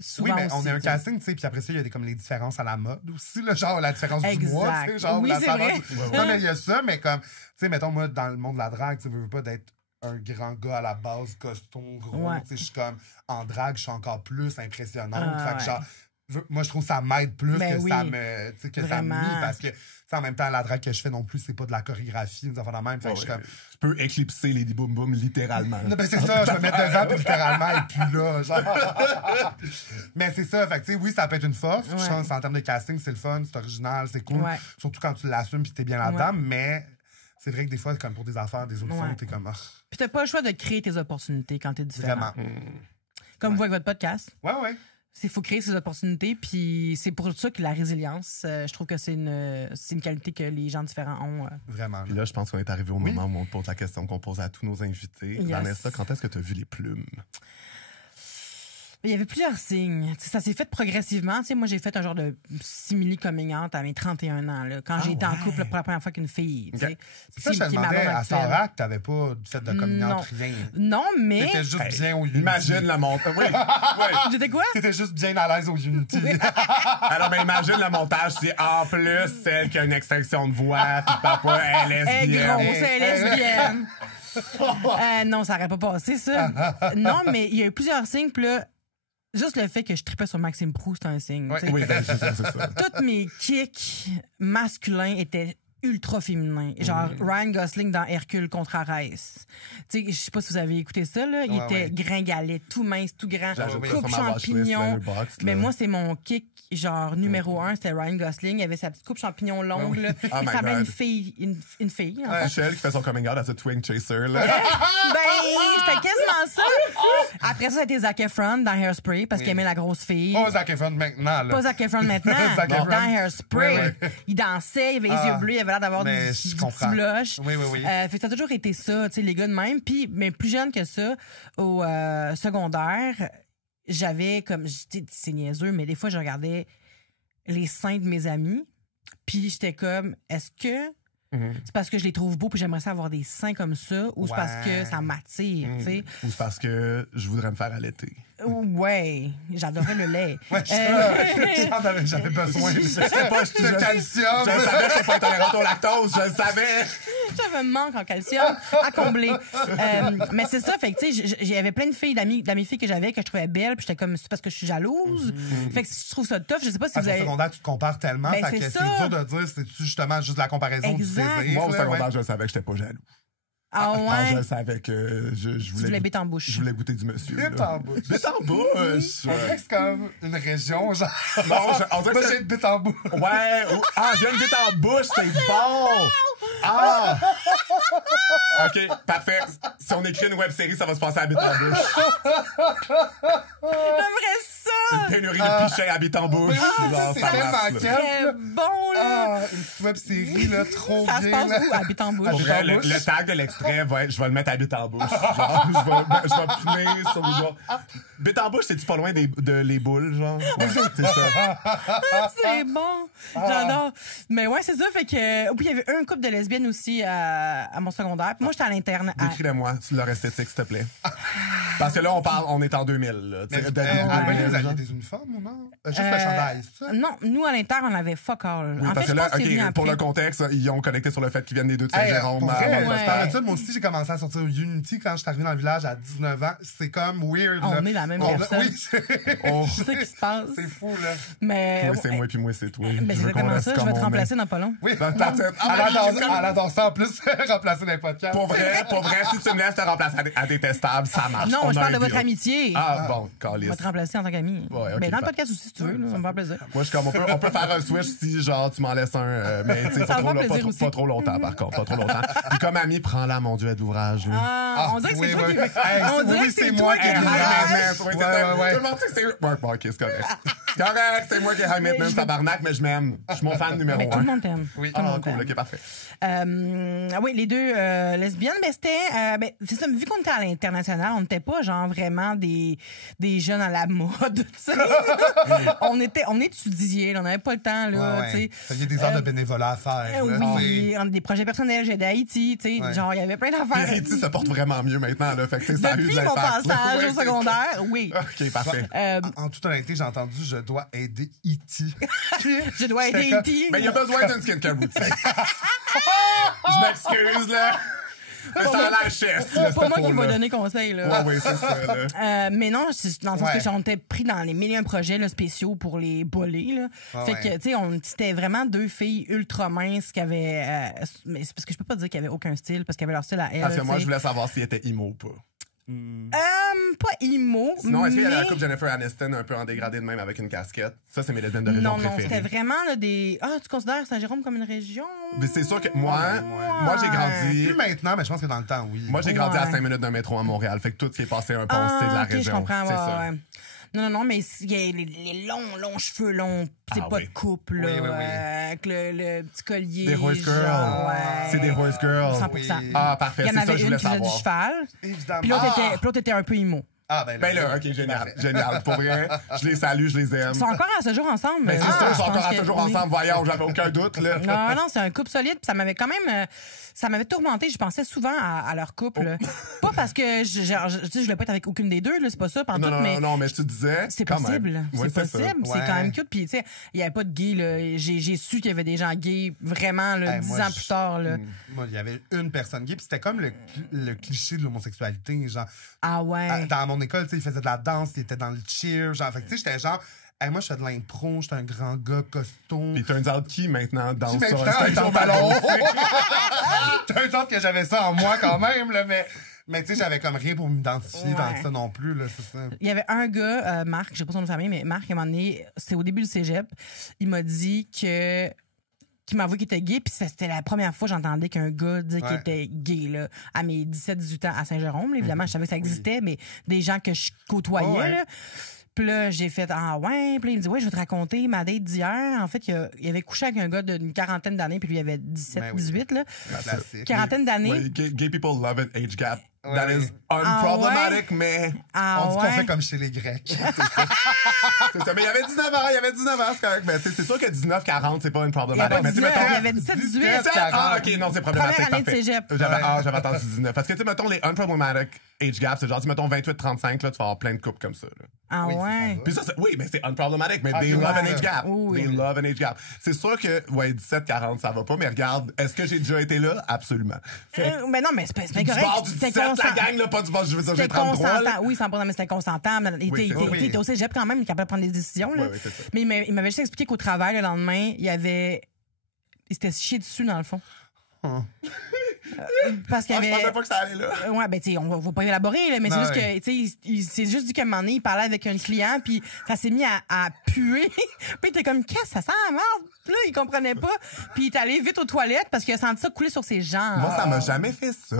souvent Oui, mais aussi. on est un tu sais. casting, tu sais, puis après ça, il y a comme les différences à la mode aussi, là, genre la différence du Exact. mois, tu sais, genre Oui, la c'est saveur. vrai. Non, mais il y a ça, mais comme, tu sais, mettons, moi, dans le monde de la drague, tu veux pas d'être un grand gars à la base, costume, gros, Ouais. tu sais, je suis comme, en drague, je suis encore plus impressionnante, Ah, fait que ouais. genre, moi, je trouve que ça m'aide plus Ben que oui. ça me, tu sais, que ça me Vraiment. nuit, parce que, tu sais, en même temps, la drague que je fais non plus, c'est pas de la chorégraphie, des affaires de même, fait que je suis comme, Tu peux éclipser Lady Boom Boom littéralement. non, ben c'est ça, je me mets devant, puis littéralement, et puis là, genre. Mais c'est ça, fait que, tu sais, oui, ça peut être une force. Ouais. Je pense en termes de casting, c'est le fun, c'est original, c'est cool. Ouais. Surtout quand tu l'assumes puis t'es bien là-dedans, Ouais. mais c'est vrai que des fois, comme pour des affaires, des auditions, Ouais. t'es comme, ah, Puis t'as pas le choix de créer tes opportunités quand t'es différent. vraiment. Comme vous avec votre podcast. Ouais, ouais. Il faut créer ces opportunités, puis c'est pour ça que la résilience, je trouve que c'est une qualité que les gens différents ont. Vraiment. Puis là, je pense qu'on est arrivé au moment où on te pose la question qu'on pose à tous nos invités. Yes. Vanessa, quand est-ce que tu as vu les plumes? Il y avait plusieurs signes. T'sais, ça s'est fait progressivement. T'sais, moi, j'ai fait un genre de simili coming out à mes 31 ans, là, quand j'ai été en ouais. couple pour la première fois qu'une fille. t'sais. Ok. C'est ça, je te Qui est ma demandais, blonde à actuelle. Sarah, que t'avais pas fait de communion, Non. rien. Non, mais. T'étais juste bien au Unity. Imagine la montage. Oui, oui. J'étais quoi? T'étais juste bien à l'aise au Unity. Alors, ben, imagine le montage, c'est en plus celle qui a une extinction de voix, puis papa est Elle est lesbienne. grosse, elle est lesbienne. Non, ça aurait pas passé, ça. Non, mais il y a eu plusieurs signes, puis là, juste le fait que je tripais sur Maxime Proust, c'est un signe. Ouais. t'sais. Oui, ben, c'est ça. Toutes mes kicks masculins étaient ultra féminins. Genre Ryan Gosling dans Hercule contre Arès. Tu sais, je sais pas si vous avez écouté ça, là. Il Ouais, était ouais. gringalet, tout mince, tout grand. J'ajoute ça Coupe sur ma watchlist, champignon. Letterboxd, là. Mais moi, c'est mon kick, genre, numéro 1, c'était Ryan Gosling. Il avait sa petite coupe champignon longue, là. Oh Il my ressemblait à une God. fille, une fille, en fait. Michel qui fait son coming out à ce Twink Chaser, là. Ben, c'était quasiment ça. Après ça, c'était Zac Efron dans Hairspray parce qu'il aimait la grosse fille. Pas Zac Efron maintenant, là. Pas Zac Efron maintenant. Zac Efron. Dans Hairspray. Ouais, ouais. Il dansait, il avait les Ah, yeux bleus, il avait l'air d'avoir du mais je petit comprends. blush. Oui, oui, oui. Fait que ça a toujours été ça, tu sais, les gars de même. Puis, mais plus jeune que ça, au secondaire, j'avais comme, c'est niaiseux, mais des fois, je regardais les seins de mes amis. Puis j'étais comme, est-ce que c'est parce que je les trouve beaux puis j'aimerais ça avoir des seins comme ça ou c'est parce que Ouais. ça m'attire, tu sais? Ou c'est parce que je voudrais me faire allaiter. Ouais, j'adorais le lait. Ouais, j'avais besoin de Je sais pas, de calcium. Je le savais, je suis pas intolérante au lactose, je le savais. J'avais un manque en calcium à combler. Mais c'est ça, fait que tu sais, j'avais plein de filles, d'amis filles que j'avais que je trouvais belles, puis j'étais comme, c'est parce que je suis jalouse. Fait que je trouve ça tough. Je sais pas si Parce vous qu'au avez. secondaire, tu te compares tellement, Ben, fait que c'est c'est ça. dur de dire, c'est-tu justement juste la comparaison Exact. du désir? Moi, au là, secondaire, ouais. je savais que j'étais pas jaloux. Ah Alors, ouais? je savais que je Tu voulais. voulais bite en bouche. Je voulais goûter du monsieur. Bite là. en bouche. Bite en bouche. On dirait que c'est comme une région, genre. Non, on dirait Moi, que j'ai c'est. une bite en bouche. Ouais. Ah, j'ai une bite en bouche, c'est bon. Ah. OK, parfait. Si on écrit une web-série, ça va se passer à Habite-en-Bouche. J'aimerais ça! Une pénurie de pichets à Habite-en-Bouche. Genre, c'est ça tellement marche, là. quel- Très bon, là! Ah, une petite web-série, là, trop Ça se bien. passe là. où? Habite en bouche. Pour vrai, Habite-en-Bouche. le tag de l'extrait, je vais le mettre à Habite-en-Bouche. Genre, je vais punir sur les doigts. Habite-en-Bouche, c'est-tu pas loin de les boules, genre? Ouais, c'est ça. C'est bon! J'adore! Mais ouais, c'est ça, fait que... Puis il y avait un couple de lesbiennes aussi à mon secondaire. Puis moi, j'étais à l'interne. Décris-le-moi, leur esthétique, s'il te plaît. Parce que là, on est en 2000, là. Mais Début à 2000, vous aviez genre. des uniformes ou non? Juste le chandail, c'est ça? Non, nous, à l'interne, on avait fuck all. Oui, En parce fait, que je là, pense que c'est venu OK, pour après. le contexte, ils ont connecté sur le fait qu'ils viennent des deux de Hey, Saint-Jérôme. pour à vrai, Manchester. ouais. parle de ça, moi aussi, j'ai commencé à sortir au Unity quand je suis arrivé dans le village à 19 ans. C'est comme weird. On là. est la même On- personne. Oui, c'est Oh, C'est ça qui se passe. c'est fou, là. Mais... moi, c'est moi, puis moi, c'est toi. Ben, Je c'est veux qu'on exactement reste ça. Je comme vais te on est. remplacer dans pas long. Oui, Dans ta tête. Ah, elle oui, adore ça en plus, remplacer dans les podcasts. Pour vrai, si tu me laisses te remplacer à détestable, ça marche. Non, On je a parle de un votre deal. amitié. Ah, bon, Je calice. vais te remplacer en tant qu'ami. Ouais, ok, Mais dans le parfait. podcast aussi, si tu veux, là, ça me fait plaisir. Moi, je suis comme, on peut faire un switch si, genre, tu m'en laisses un, mais tu sais, Ça pas, me fait trop, plaisir aussi. pas trop longtemps, par contre, pas trop longtemps. Puis comme ami, prends-la, mon Dieu, d'ouvrage, là. Ah, on dirait que c'est oui, toi oui. qui... Hey, On oui, dirait que c'est c'est moi toi qui qui ai es High l'ouvrage. maintenance, oui, c'est Ouais, ça. ouais, ouais. Tout le monde sait que c'est... Ouais, bon, OK, c'est correct. C'est correct, c'est moi qui est high maintenance, tabarnak, mais je m'aime. Je suis mon fan numéro Mais tout le 1. monde t'aime. Oui. Tout le Ah, monde cool, t'aime. OK, parfait. Oui, les deux lesbiennes, ben c'était... ben, c'est ça, vu qu'on était à l'international, on n'était pas genre vraiment des jeunes à la mode, tu sais. on étudiait, là, on n'avait pas le temps, là, tu sais. Il y a des heures de bénévolat à faire. là, Oui, on a des projets personnels, j'aidais à Haïti, tu sais, Ouais. genre, il y avait plein Puis d'affaires. Haïti se porte vraiment mieux maintenant, là. Fait que, tu sais, ça a eu de Depuis mon l'impact, là. passage Ouais, au c'est secondaire, oui. ça. OK, parfait. En toute honnêteté, j'ai entendu « Je dois aider E.T. » Je dois aider J'étais comme- Haïti. Mais il y a besoin d'une skincare routine. Je m'excuse, là. Mais ça a l'air chef, là, Pas cette moi qui peau-là. va donner conseil, là. Ouais, oui, c'est ça, là. Mais non, dans le sens Ouais. que on était pris dans les millions de projets là, spéciaux pour les bolés. Là. Fait ouais. que, tu sais, c'était vraiment deux filles ultra minces qui avaient... mais c'est parce que je peux pas dire qu'il y avait aucun style, parce qu'il y avait leur style à elles. Parce que moi, tu je sais. voulais savoir s'il était emo ou pas. Pas emo, Sinon, est-ce qu'il y a la mais... coupe Jennifer Aniston un peu en dégradé de même avec une casquette? Ça, c'est mes lesbiennes de région Non, non, préférées. c'était vraiment là, des... Ah, tu considères Saint-Jérôme comme une région? Mais c'est sûr que moi j'ai grandi... Plus maintenant, mais je pense que dans le temps, oui. Moi, j'ai grandi à Ouais. 5 minutes d'un métro à Montréal. Fait que tout ce qui est passé un pont, c'est de la ok, région. je comprends, C'est ouais, ça. ouais. Non, mais il y a les longs cheveux longs, c'est Ah pas oui. de coupe, là, Oui, oui, oui. avec le petit collier. Des horse girls. genre, ouais. C'est des horse girls. 100%. Oui. Ah, parfait. Il y en C'est ça avait que je une voulais qui faisait du savoir. cheval, Évidemment. puis l'autre était un peu emo. Ah, Ben là, OK, génial. Génial. Pour vrai, je les salue, je les aime. Ils sont encore à ce jour ensemble. Ben, c'est Ah, sûr, ils je sont pense encore à que ce jour oui. ensemble. Voyons, j'avais aucun doute, là. Non, c'est un couple solide. Puis ça m'avait quand même... ça m'avait tourmenté. Je pensais souvent à leur couple. là. Pas parce que je voulais pas être avec aucune des deux, là, c'est pas ça, Non, pantoute, mais... non, mais tu disais. C'est quand possible. même. C'est Oui, ça. possible. C'est Ouais. quand même cute. Puis, tu sais, il n'y avait pas de gays, là. J'ai su qu'il y avait des gens gays vraiment, là, Hey, 10 moi, ans plus tard, là. Moi, il y avait une personne gay, puis c'était comme le cliché de l'homosexualité. Genre, Ah ouais. dans mon école, tu sais, il faisait de la danse, il était dans le cheer. Genre, fait que, tu sais, j'étais genre, hey, moi, je fais de l'impro, j'étais un grand gars costaud. Puis turns out qui maintenant dans Puis ça? maintenant, C'est un avec ton ballon. Turns out que j'avais ça en moi quand même, là, mais tu sais, j'avais comme rien pour m'identifier dans Ouais. ça non plus, là, c'est ça. Il y avait un gars, Marc, je sais pas son nom de famille, mais Marc, à un moment donné, c'était au début du cégep, il m'a dit que qui m'a avoué qu'il était gay, puis c'était la première fois que j'entendais qu'un gars disait qu'il Ouais. était gay, là, à mes 17-18 ans à Saint-Jérôme. là. Évidemment, je savais que ça existait, mais des gens que je côtoyais, Oh, ouais. là. Puis là, j'ai fait « Ah ouais? » Puis là, il me dit « Ouais, je vais te raconter ma date d'hier. » En fait, il avait couché avec un gars d'une quarantaine d'années, puis lui, il avait 17, Ben oui. 18, là. Classique. Quarantaine d'années. Ouais, gay people love it, age gap. Ouais. That is unproblematic, mais. Ah On dit qu'on ouais? fait comme chez les Grecs. C'est ça. Mais il y avait 19 ans, c'est correct. Mais tu sais, c'est sûr que 19-40, c'est pas une Il y problématique. avait Mais tu sais, 19, mettons. il y avait 17-18. 17, ah, ok, non, c'est problématique. Première année de Parfait. cégep. J'avais entendu 19. Parce que, tu sais, mettons, les unproblematic age gaps, c'est genre, tu sais, mettons 28-35, là, tu vas avoir plein de couples comme ça, là. Ah Oui, ouais? Puis ça, oui, mais c'est unproblematic, mais they ouais. love an age gap. Oui. They love an age gap. C'est sûr que, ouais, 17-40, ça va pas, mais regarde, est-ce que j'ai déjà été là? Absolument. Mais non, mais c'est Du correct. bord du C'était 17, la consent- gang, là, pas du bord, je veux dire, j'ai C'était 33, là. consentant. Oui, 100%, mais c'était consentant. Il Oui, c'est ça. était au cégep quand même, il est capable de prendre des décisions. Là. Oui, oui, c'est ça. Mais il m'avait juste expliqué qu'au travail, le lendemain, il s'était chié dessus, dans le fond. Parce qu'il y Je avait... pensais pas que ça allait là. Ouais, ben, tu sais, on va pas élaborer, là, mais c'est Non, juste que, tu sais, il s'est juste dit qu'à un moment donné, il parlait avec un client, puis ça s'est mis à puer. Puis il était comme, qu'est-ce que ça sent la merde? Là, il comprenait pas. Puis il est allé vite aux toilettes parce qu'il a senti ça couler sur ses jambes. Moi, ça m'a jamais fait ça.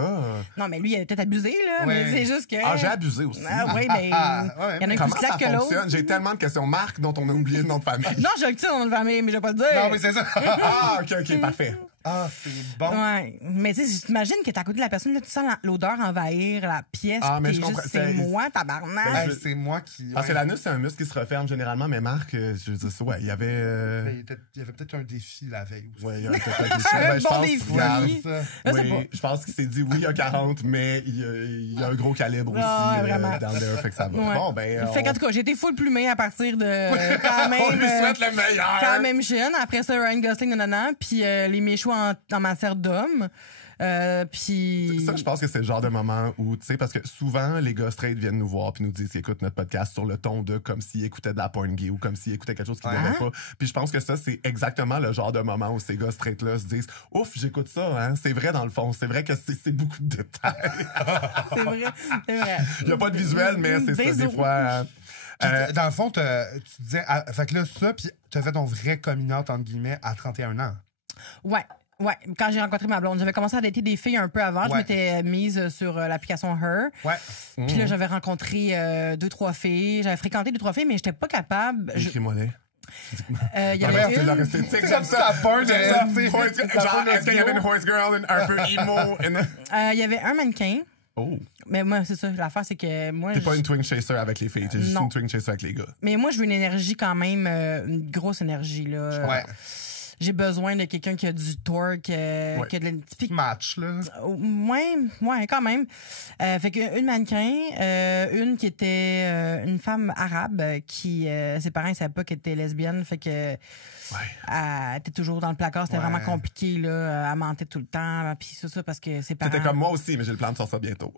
Non, mais lui, il a peut-être abusé, là, Ouais. mais c'est juste que... Ah, j'ai abusé aussi. Ah, oui, ben, il y en a un Comment plus ça slack que l'autre. fonctionne? J'ai tellement de questions. Marc, dont on a oublié le nom de famille. Non, j'ai le titre dans notre famille, mais je vais pas le dire. Non, mais c'est ça. Ah, OK, parfait. Ah, c'est bon. Ouais. Mais tu sais, j'imagine que t'es à côté de la personne, là, tu sens l'odeur envahir la pièce. Ah, mais t'es je comprends. juste, c'est moi, tabarnak. Hey, c'est moi qui. Parce que ouais. l'anus, c'est un muscle qui se referme généralement, mais Marc, je veux dire, ouais, il y avait. Il y avait peut-être un défi la veille aussi. Ouais, il y avait peut-être un défi. Un Ben, je bon pense, défi. regarde, Oui. Ça. Je sais oui, je pense qu'il s'est dit oui, il y a 40, mais il y a un gros calibre aussi Ouais, vraiment. down there, fait que ça va. Ouais. Bon, ben. Fait qu'en tout cas, j'ai été full plumée à partir de quand même. On lui souhaite le meilleur. Quand même jeune. Après ça, Ryan Gosling, nanana. Puis les méchoux en matière d'homme. Puis... Ça, je pense que c'est le genre de moment où, tu sais, parce que souvent, les gars straight viennent nous voir puis nous disent qu'ils écoutent notre podcast sur le ton de comme s'ils écoutaient de la porn gay ou comme s'ils écoutaient quelque chose qu'ils Ouais. n'aimaient pas. Puis je pense que ça, c'est exactement le genre de moment où ces gars straight-là se disent « Ouf, j'écoute ça, hein. » C'est vrai, dans le fond. C'est vrai que c'est beaucoup de détails. C'est vrai, c'est vrai. Il n'y a pas de visuel, mais c'est ça, Des des os. fois... hein. Dans le fond, tu disais. Fait que là, ça, puis tu as fait ton vrai coming out, entre guillemets, à 31 ans. Ouais. Ouais, quand j'ai rencontré ma blonde, j'avais commencé à dater des filles un peu avant. Je Ouais. m'étais mise sur l'application Her. Ouais. Puis là, j'avais rencontré 2-3 filles. J'avais fréquenté 2-3 filles, mais j'étais pas capable. Écris-moi-les. Il y Ah, avait merde, c'est une... leur esthétique, C'est j'aime comme ça, la peur de- J'aime ça. tu sais, Horse- la peur Genre, de est-ce qu'il y avait duo. une horse girl, un peu emo? Il y avait un mannequin. Oh, Mais moi, c'est ça. L'affaire, c'est que moi... t'es pas une twin chaser avec les filles, t'es juste Non. une twin chaser avec les gars. Mais moi, je veux une énergie quand même, une grosse énergie, là. Ouais. J'ai besoin de quelqu'un qui a du torque, qui a de la typique... Match, là. Ouais, quand même. Fait que une mannequin, une qui était une femme arabe qui ses parents ne savaient pas qu'elle était lesbienne, fait que elle était toujours dans le placard, c'était Ouais. vraiment compliqué là, elle mentait tout le temps, puis ça parce que ses parents. C'était comme moi aussi, mais j'ai le plan de sortir bientôt.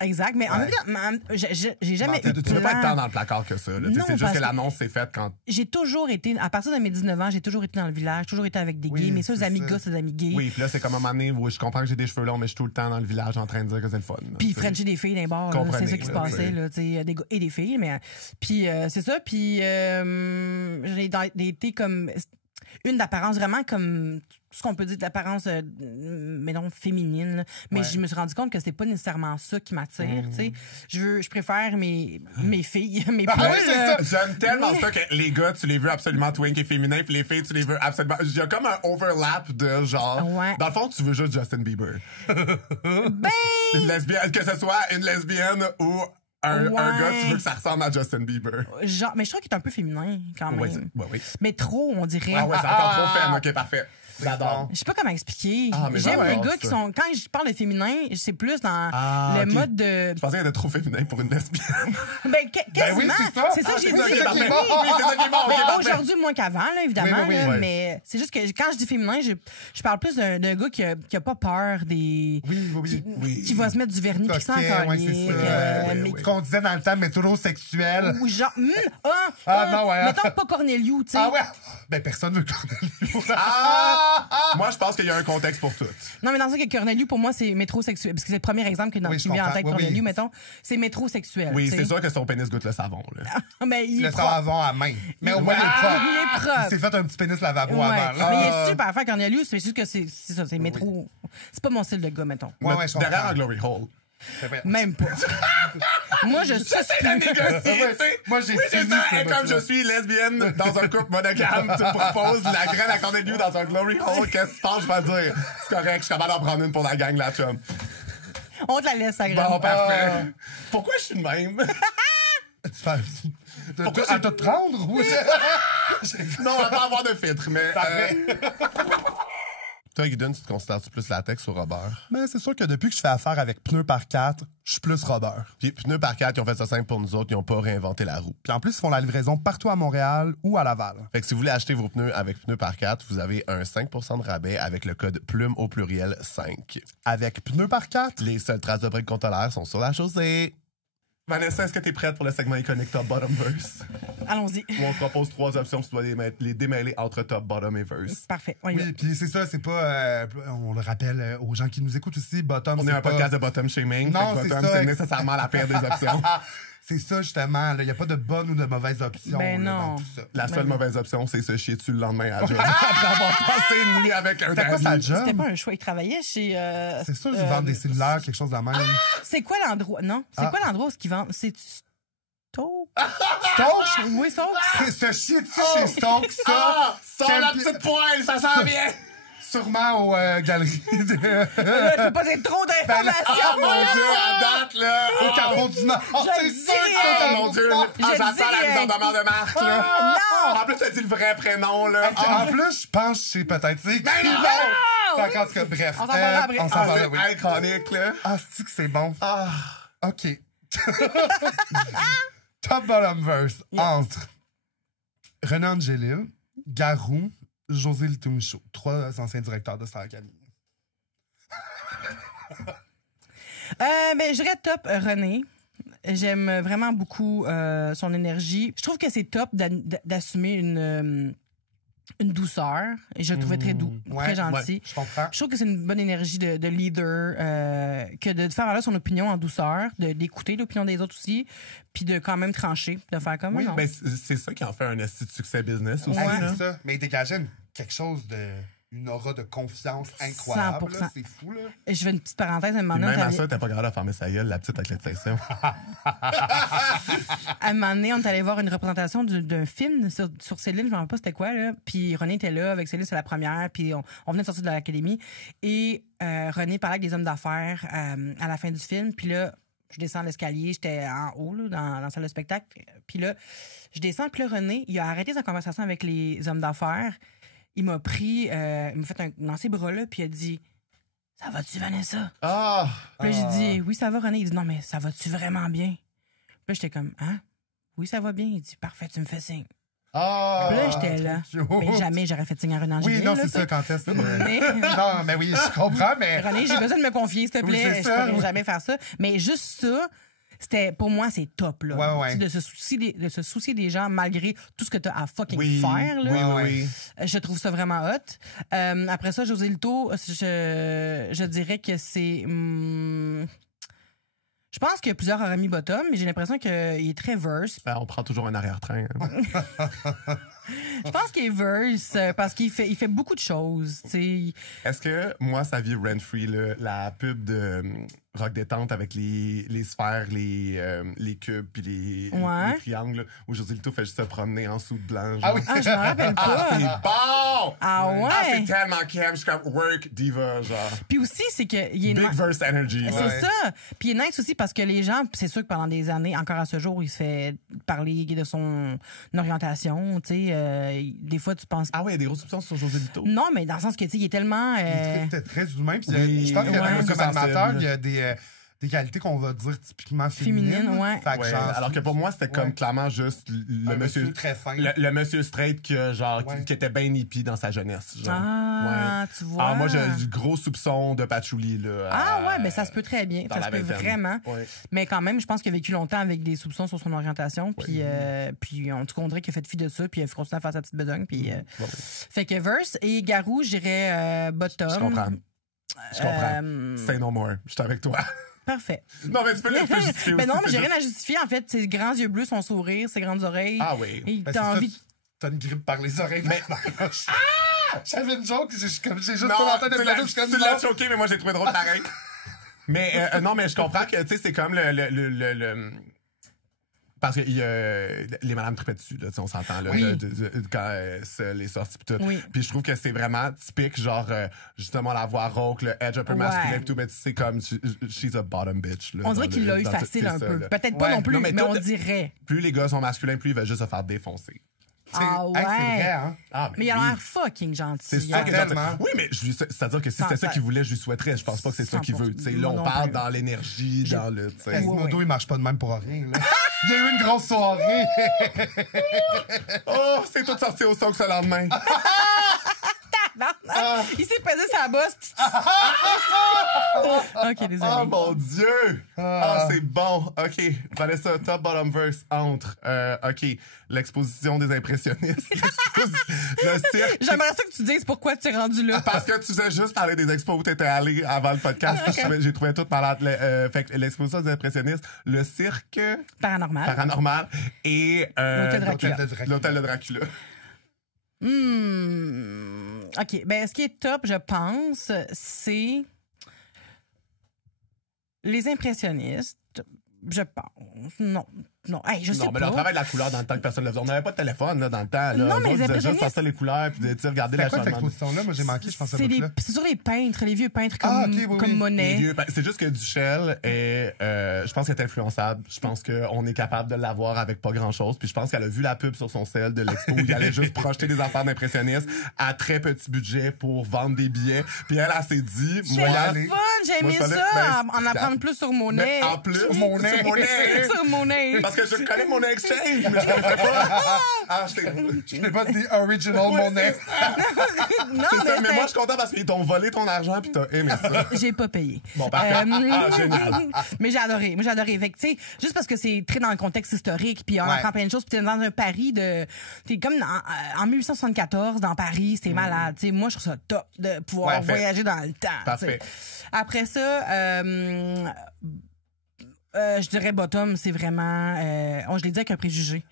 Exact, mais en même temps, j'ai jamais eu de Tu veux pas être plan. tant dans le placard que ça. là. Tu sais, Non, c'est juste parce que que- l'annonce s'est faite quand. J'ai toujours été, à partir de mes 19 ans, j'ai toujours été dans le village, toujours été avec des Oui, gays, mes seuls c'est amis ça. gars, c'est des amis gays. Oui, puis là, c'est comme un moment donné où je comprends que j'ai des cheveux longs, mais je suis tout le temps dans le village en train de dire que c'est le fun. là, Puis tu sais. Frencher des filles d'un bar, là, Comprenez, c'est ça qui se là, passait, oui. là, tu sais, des gars et des filles, mais puis c'est ça, puis j'ai été comme une d'apparence vraiment comme ce qu'on peut dire d'apparence mais non féminine, là. Mais Ouais. je me suis rendu compte que c'est pas nécessairement ça qui m'attire, tu sais. Je préfère mes filles, mes poules. oui, c'est ça. J'aime tellement Mais- ça que les gars, tu les veux absolument twink et féminin, puis les filles, tu les veux absolument. Il y a comme un overlap de genre. Ouais. Dans le fond, tu veux juste Justin Bieber. Ben, Une lesbienne, que ce soit une lesbienne ou un Ouais. gars, tu veux que ça ressemble à Justin Bieber. genre, mais je trouve qu'il est un peu féminin quand même. Oui, oui. Mais trop, on dirait. Ah ouais, c'est encore trop femme. Ok, parfait. J'adore. Je sais pas comment expliquer. Ah, mais J'aime les j'adore gars ça. qui sont. Quand je parle de féminin, c'est plus dans Ah, le ok. mode de. Je pensais qu'elle était trop féminin pour une lesbienne. Ben, Ben oui, quasiment. c'est ça. C'est ça que j'ai dit. Ok, c'est ça qui est parfait. bon. Oui, c'est ça qui est bon. Ok, Ben, parfait. aujourd'hui, moins qu'avant, là, évidemment. Oui, oui, oui. là, Ouais. Mais c'est juste que quand je dis féminin, je parle plus d'un gars qui a pas peur des. Oui. Qui va se mettre du vernis qui sent Coquet, encore ouais, c'est ça. mais Ce qu'on disait dans le temps, métrosexuel. ou genre, non, ouais. mettons pas Corneliu, tu sais. Ah ouais. Ben, personne veut Cornelius. Moi, je pense qu'il y a un contexte pour tout. Non, mais dans ça que Corneliu, pour moi, c'est métrosexuel. Parce que c'est le premier exemple Oui, qui je me vient en comprends. tête, Oui, Corneliu, oui. mettons. C'est métrosexuel. Oui, tu sais. c'est sûr que son pénis goûte le savon. Là. Mais il Le est propre. savon à main. Mais au moins, il est Ah, propre. il est propre. Il s'est fait un petit pénis lavabo Ouais. avant. là. Mais il est super fin, Cornelius. C'est juste que c'est ça, c'est métro. C'est pas mon style de gars, mettons. Ouais, Mais je comprends. derrière un glory hole. C'est vrai. Même pas. Moi, je J'essaie de suspire. négocier, tu sais. Moi, j'ai oui, fini c'est ça. ce Et comme bout-là. je suis lesbienne dans un couple monogame, tu me proposes la graine à Corneliu dans un glory hole. Qu'est-ce que tu penses, je vais dire? C'est correct, je suis capable d'en prendre une pour la gang, la chum. On te la laisse, ça Bon, parfait. Pourquoi je suis de même? Tu fais Pourquoi à te prendre ou Non, on va pas avoir de filtre, mais... Parfait. Toi, Guidon, tu te considères-tu plus latex ou rubber? Mais c'est sûr que depuis que je fais affaire avec Pneus par 4, je suis plus rubber. Puis Pneus par 4, ils ont fait ça simple pour nous autres, ils n'ont pas réinventé la roue. Puis en plus, ils font la livraison partout à Montréal ou à Laval. Fait que si vous voulez acheter vos pneus avec Pneus par 4, vous avez un 5% de rabais avec le code plume au pluriel 5. Avec Pneus par 4, Les seules traces de briques qu'on tolère sont sur la chaussée. Vanessa, est-ce que t'es prête pour le segment iconique Top Bottom Verse? Allons-y. Où on te propose 3 options, tu dois les démêler entre Top, Bottom et Verse. Parfait. On y va. Oui, puis c'est ça, c'est pas... on le rappelle aux gens qui nous écoutent aussi, bottom, On est c'est un pas... podcast de bottom shaming. Non, fait que c'est bottom, ça. c'est nécessairement la pire des options. C'est ça, justement. Il n'y a pas de bonne ou de mauvaise option Ben là, non. dans tout ça. La seule Ben- mauvaise option, c'est se chier dessus le lendemain à la job. Après avoir passé une nuit avec un C'était quoi sa ami. job? C'était pas un choix. Il travaillait chez... C'est sûr qu'ils vendent des cellulaires, quelque chose de même. C'est quoi l'endroit? Non. C'est Ah. quoi l'endroit où ils vendent? C'est Stoke? Stokes? Oui, Stoke. C'est se chier dessus chez Stokes, ça. Ah! Sors la Quel- petite poêle, ça sent bien! Sûrement aux galeries. Là, je peux pas dire trop d'informations. Ah mon Dieu, à date, là! Au Carrefour du Nord. Je C'est le sûr dis, que c'est Oh au mon Dieu! Carrefour du Nord. Je Ah, j'attends dis, la mise en demeure de Marc, là! Non! En plus, t'as dit le vrai prénom, là. En plus, je pense que c'est peut-être... Ben non! Fait qu'en tout cas, bref. On s'en parlera après. On s'en Ah, parlera, oui. c'est iconique, là. Ah, c'est que c'est bon. Ah. OK. Top bottom verse entre René Angélil, Garou, José Lito Michaud, 3 anciens directeurs de Star Academy. Ben, je dirais top René. J'aime vraiment beaucoup son énergie. Je trouve que c'est top d'assumer une douceur. Et je le trouvais très doux, très gentil. Ouais, je comprends. Je trouve que c'est une bonne énergie de leader, que de faire valoir son opinion en douceur, d'écouter l'opinion des autres aussi, puis de quand même trancher, de faire comme Oui, non. ben c'est ça qui en fait un esti de succès business aussi, Ouais. Hey, là. c'est ça. Mais il dégageait quelque chose de... Une aura de confiance incroyable. 100%. Là. C'est fou, là. Je fais une petite parenthèse à un moment Puis donné. même à on ça, t'es pas capable de fermer sa gueule, la petite avec l'extinction. À un moment donné, on est allé voir une représentation d'un film sur Céline, je ne me rappelle pas c'était quoi, là. Puis René était là avec Céline, c'est la première, puis on venait de sortir de l'académie. Et René parlait avec des hommes d'affaires à la fin du film, puis là, je descends l'escalier, j'étais en haut, là, dans la salle de spectacle. Puis là, je descends, puis là, René, il a arrêté sa conversation avec les hommes d'affaires. Il m'a pris, il m'a fait dans ses bras, là, puis il a dit « Ça va-tu, Vanessa? » Ah! Puis là, j'ai dit « Oui, ça va, René. » Il dit « Non, mais ça va-tu vraiment bien? » Puis là, j'étais comme « Hein? Oui, ça va bien. » Il dit « Parfait, tu me fais signe. » Ah! Puis là, j'étais là. cute. Mais jamais j'aurais fait signe à René Angélil. Oui, non, là, c'est ça, quand est-ce que... Mais, Non, mais oui, je comprends, mais... René, j'ai besoin de me confier, s'il te Oui, plaît. c'est Je ça, pourrais oui. jamais faire ça. Mais juste ça, c'était, pour moi, c'est top, là. Ouais, ouais. Tu sais, de se soucier des gens malgré tout ce que tu as à fucking Oui, faire, là. oui. Je trouve ça vraiment hot. Après ça, José Lito, je dirais que c'est... je pense que plusieurs auraient mis bottom, mais j'ai l'impression qu'il est très verse. Ben, on prend toujours un arrière-train. Hein. Je pense qu'il est verse parce qu'il fait beaucoup de choses, tu sais. Est-ce que moi, ça vit rent-free, là, la pub de Rock Détente avec les sphères, les cubes puis les triangles, là, où José Lito fait juste se promener en soude blanche. Ah oui. Ah, je me rappelle Ah, c'est pas. bon! Ah ouais? Ah, c'est tellement calme. Je suis comme work diva, genre. Puis aussi, c'est qu'il est... Big verse energy. C'est Ouais. ça. Puis il est nice aussi parce que les gens, c'est sûr que pendant des années, encore à ce jour, il se fait parler de son orientation, tu sais. Des fois, tu penses... Ah ouais, il y a des grosses soupçons sur José Lito. Non, mais dans le sens que, tu sais, il est tellement... Il est très humain. Puis Oui, je pense que ouais. comme animateur, Sensible. il y a des qualités qu'on va dire typiquement féminines. Féminines, ouais. Fait que Ouais, genre, alors que pour moi, c'était comme Ouais. clairement juste le un monsieur très fin. le monsieur straight que, genre, Ouais. qui était bien hippie dans sa jeunesse. Genre. Ah, Ouais. tu vois. Ah, moi, j'ai du gros soupçon de patchouli, là. Ah ouais, mais ça se peut très bien. dans Ça la se peut vingtaine. vraiment. Ouais. Mais quand même, je pense qu'il a vécu longtemps avec des soupçons sur son orientation. Puis en tout cas, on dirait qu'il a fait fi de ça. Puis il a continué à faire sa petite besogne. Puis, Bon, fait que Verse et Garou, je dirais bottom. je comprends. Je comprends. Euh, Say no more. Je suis avec toi. Parfait. Non, mais tu peux le justifier Ben aussi, non, mais c'est j'ai juste- rien à justifier. En fait, ses grands yeux bleus, son sourire, ses grandes oreilles. Ah oui. Et Ben, t'as c'est envie. ça, t'as une grippe par les oreilles. Mais... J'avais une joke, j'ai juste Non, pas l'entendre de tu la l'as douche comme tu l'as ça. choqué, mais moi, j'ai trouvé drôle pareil. Mais non, mais je comprends que, tu sais, c'est comme le parce que les madames tripaient dessus, là, tu sais, on s'entend, là, Oui. quand les sorties pis tout. Oui. Puis je trouve que c'est vraiment typique, genre, justement, la voix rauque, le edge un peu Ouais. masculin pis tout, mais tu sais, comme, she's a bottom bitch, là. On dirait dans qu'il le- l'a eu dans- facile c'est un ça, peu. là. Peut-être pas Ouais. non plus, Non, mais mais tout- on dirait. Plus les gars sont masculins, plus ils veulent juste se faire défoncer. Ah Hey, c'est vrai, ouais. hein? Ah, Mais il a oui. l'air fucking gentil. C'est sûr hein. que tellement. Oui, mais c'est-à-dire que si Ça- c'était ça ça- qu'il voulait, je lui souhaiterais. Je pense pas que c'est ça qu'il veut. Tu sais, là, Moi on non parle plus. dans l'énergie, dans le. tu sais. Quasimodo, ouais. il marche pas de même pour rien, là. Il y a eu une grosse soirée. Oh, c'est tout sorti au son que ce lendemain. Tabarnak! Il s'est pesé sa bosse. OK, désolé. Oh mon Dieu! C'est bon. OK. Vanessa, top bottom verse entre. OK. L'exposition des impressionnistes. Le cirque. J'aimerais ça que tu dises pourquoi tu es rendu là. Parce que tu faisais juste parler des expos où t'étais allé avant le podcast. Okay. J'ai trouvé tout malade. Fait que l'exposition des impressionnistes, le cirque Paranormal. et L'hôtel Dracula. L'hôtel de Dracula. OK. Ben, ce qui est top, je pense, c'est les impressionnistes. Je pense. Non. Hey, je sais Non, mais pas. là, on travaille de la couleur dans le temps que personne ne le faisait. On n'avait pas de téléphone là, dans le temps. Là. Non, mais Eux les autres disaient juste impressionnistes- passer les couleurs puis regarder la C'est quoi cette changement. exposition-là? Moi, j'ai manqué, je pense, à C'est là. c'est toujours les peintres, les vieux peintres comme, Ah, ok, oui, comme oui. Monet. Les vieux, c'est juste que Duchel est, je pense qu'elle est influençable. Je pense qu'on est capable de l'avoir avec pas grand chose. Puis je pense qu'elle a vu la pub sur son sel de l'expo où il allait juste projeter des affaires d'impressionnistes à très petit budget pour vendre des billets. Puis elle s'est dit, C'est moi, le fun, j'ai moi, aimé je fallait- ça, ben, en apprendre plus sur Monet. mais en plus, Sur Monet. sur Monet. Sur Monet. Parce que je connais mon exchange, mais je ne le ferais pas. Je n'ai pas dit original Monet. Non, C'est ça, mais c'était- moi, je suis content parce qu'ils t'ont volé ton argent puis t'as aimé ça. J'ai pas payé. Bon, parfait. Génial. Mais j'ai adoré. Moi, j'ai adoré. Fait que, tu sais, juste parce que c'est très dans le contexte historique, puis on Ouais. apprend plein de choses, puis t'es dans un Paris de... T'es comme en 1874, dans Paris, c'est malade. Tu sais, moi, je trouve ça top de pouvoir Parfait. voyager dans le temps. Parfait. tu sais. Après ça... je dirais bottom, c'est vraiment... je l'ai dit avec un préjugé.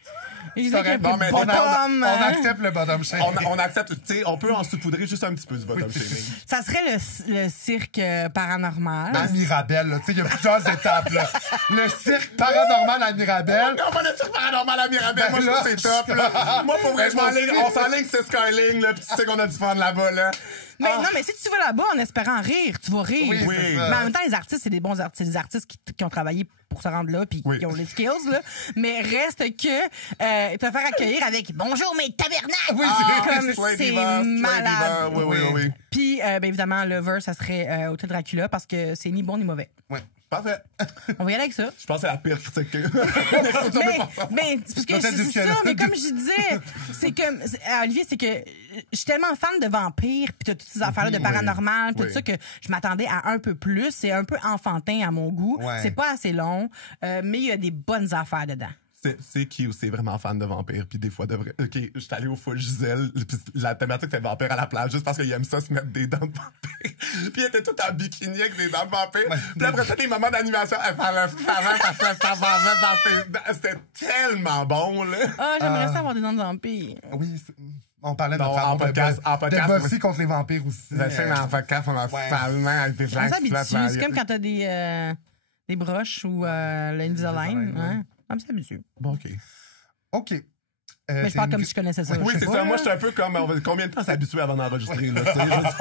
Je l'ai dit avec un Bon, mais bottom. On accepte le bottom shake. On accepte, tu sais, on peut en saupoudrer juste un petit peu du bottom shaming. Ça serait le cirque paranormal. À Mirabelle, là. Tu sais, il y a plusieurs étapes, là. Le cirque paranormal à Mirabelle. On va le cirque paranormal à Mirabelle. Ben Moi, je là, trouve que c'est top, là. Moi, pour vrai, on s'enligne c'est Skyling, là, pis tu sais qu'on a du fun là-bas, là. Mais non, mais si tu vas là-bas en espérant rire, tu vas rire. Oui, Oui. c'est ça. Mais en même temps, les artistes, c'est des bons artistes. C'est des artistes qui ont travaillé pour se rendre là puis Oui. qui ont les skills, là. Mais reste que te faire accueillir avec Bonjour, mes tabernacles! Oui, Comme Slay c'est Diva, Slay malade. Diva. Oui. Puis, ben, évidemment, le verse, ça serait Hôtel Dracula parce que c'est ni bon ni mauvais. Ouais. Parfait. On va y aller avec ça. Je pense que c'est la pire critique que... Mais c'est parce que L'hôtel c'est du ça, ciel. mais comme je disais, c'est comme Olivier, c'est que je suis tellement fan de vampires puis de toutes ces affaires-là de paranormal, tout Oui. ça que je m'attendais à un peu plus. C'est un peu enfantin à mon goût. Ouais. C'est pas assez long, mais il y a des bonnes affaires dedans. C'est qui aussi est vraiment fan de vampires, puis des fois de vrai. OK, je suis allé au Full Gisèle, puis la thématique c'était vampire à la plage, juste parce qu'il aime ça se mettre des dents de vampire. Puis il était tout en bikini avec des dents de vampire. Puis après ça, des moments d'animation, elle parlait vampire. C'était tellement bon, là. Ah, j'aimerais ça avoir des dents de vampire. Oui, on parlait de Non, notre en amour podcast, de Buffy oui. contre les vampires aussi. Le film en podcast, on a Ouais. facilement avec des gens On qui s'habitue. flattent dans C'est la comme quand t'as des broches ou l'Invisalign. Invisalign, Hein? On s'habitue. Bon, OK. OK. Mais je parle comme si je connaissais ça. Oui, je sais c'est pas, ça. là. Moi, je suis un peu comme... Combien de temps s'habituer avant d'enregistrer, là, tu sais, je veux dire.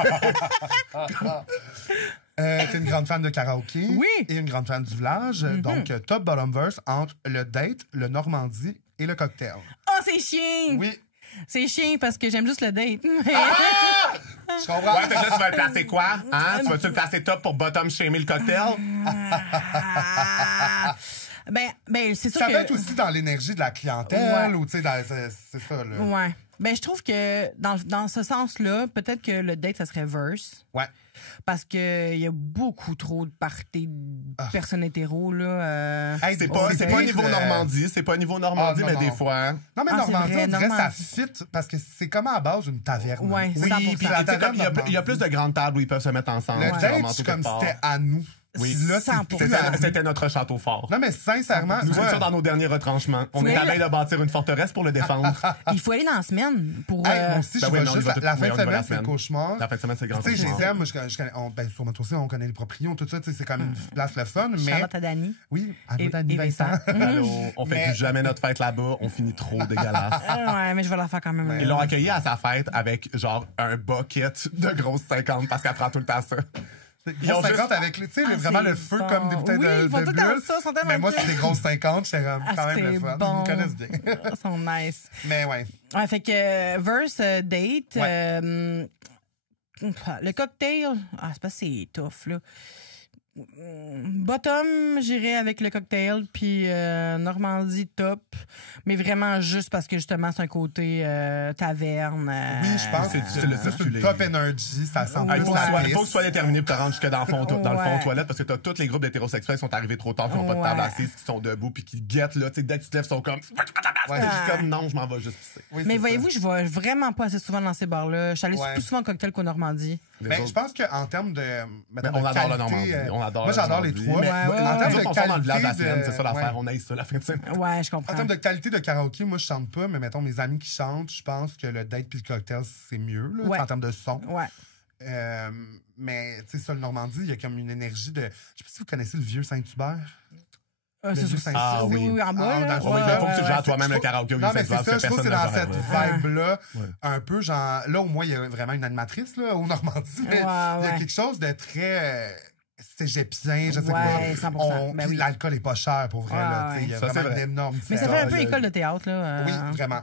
T'es une grande fan de karaoké. Oui. Et une grande fan du village. Donc, top bottom verse entre le date, le Normandie et le cocktail. Oh, c'est chiant! Oui. C'est chiant parce que j'aime juste le date. Je comprends. Ouais, fait que là, tu vas le placer quoi? Hein? Tu vas-tu le placer top pour bottom shamer le cocktail? Ah. Ben, c'est sûr Ça que... peut être aussi dans l'énergie de la clientèle Ouais. ou, tu sais, c'est ça, là. Ouais. Ben, je trouve que dans ce sens-là, peut-être que le date, ça serait verse. Ouais. Parce qu'il y a beaucoup trop de parties de personnes hétéros, là. Hey, C'est pas niveau Normandie, c'est pas niveau Normandie, Ah, non, mais non. des fois. Non, mais Ah, c'est Normandie, vrai, on dirait que ça Normandie. fit parce que c'est comme à base une taverne. Ouais, Oui, 100%. puis la tu sais, comme taverne il y a plus de grandes tables où ils peuvent se mettre ensemble. Le genre, date, manteau c'est comme quelque part. c'était à nous. Oui. Si là, 100%. C'était notre château fort. Non, mais sincèrement, Nous moi, étions dans nos derniers retranchements. On Oui. est à veille de bâtir une forteresse pour le défendre. Il faut aller dans la semaine pour... hey, moi aussi, Ben je oui, vais mais on y juste va tout- la oui, fin de on y va la semaine, c'est le semaine. cauchemar. La fin de semaine, c'est le grand Tu sais, je les cauchemar. aime, moi, je connais, ben, sur notre aussi, on connaît les proprios, tout ça, tu sais, c'est comme une place le fun, mais. Charlotte à Dani. Oui, à Et- notre anniversaire. Allô, on fait Mais- plus jamais notre fête là-bas, on finit trop dégueulasse. Ouais, mais je vais la faire quand même. Ils l'ont accueilli à sa fête avec genre un bucket de grosses 50 parce qu'elle prend tout le temps ça. Ils ont ont 50 juste- avec, tu sais, vraiment c'est le feu bon. comme des bouteilles Oui, de ils font tout le temps bulles. ça, ils sont tellement Mais moi, cute. c'est des grosses 50, j'étais quand Ah, même le c'est fun. bon. Ils me connaissent bien. Ils sont nice. Mais ouais. Ouais, fait que verse date, le cocktail, c'est pas c'est tough là. Bottom, j'irais avec le cocktail, puis Normandie, top. Mais vraiment juste parce que justement, c'est un côté taverne. Oui, je pense que c'est le c'est circuler. une top energy, ça sent Ouais. Il faut, la que piste. tu sois déterminé pour te rendre jusque dans le fond, dans le fond Ouais. toilette parce que t'as tous les groupes d'hétérosexuels qui sont arrivés trop tard, qui n'ont pas de table Ouais. assise, qui sont debout puis qui guettent là, tu sais, dès que tu te lèves, ils sont comme Ouais. T'es juste comme non, je m'en vais juste pisser. Oui, Mais c'est voyez-vous, je vais vraiment pas assez souvent dans ces bars-là. Je suis allée Ouais. plus souvent au cocktail qu'au Normandie. Les Ben, autres- je pense qu'en termes de. mettons, Mais on de adore la qualité, Normandie. On adore moi, la j'adore les Normandie. trois. Mais, Ouais, ouais, en ouais. termes nous de autres, on sort dans le village de la qualité Sienne, c'est ça l'affaire. ouais. On aille ça la fin de semaine. Ouais, je En comprends. termes de qualité de karaoké, moi, je chante pas, mais mettons, mes amis qui chantent, je pense que le date puis le cocktail, c'est mieux, là, Ouais. en termes de son. Ouais. Mais, tu sais, ça, le Normandie, il y a comme une énergie de. Je sais pas si vous connaissez le vieux Saint-Hubert. C'est vieux ça. Saint-Cyr. Oui, oui, en bas. Ah, là. dans Oui, Ouais, mais il faut que tu ouais, gères ouais, toi-même je le trouve- karaoké au Non, mais Saint-Hubert, c'est ça, je trouve que c'est personne dans ne cette gère, vibe-là, Ouais. un peu, genre, là, au moins, il y a vraiment une animatrice, là, au Normandie, mais il y a Ouais. quelque chose de très cégepien, je sais Ouais, pas. 100%. Ben puis oui. l'alcool est pas cher, pour vrai, Ouais, là, tu sais, il y a Ça, c'est vraiment une vrai. énorme Mais ça différence. fait un peu école de théâtre, là. Oui, vraiment.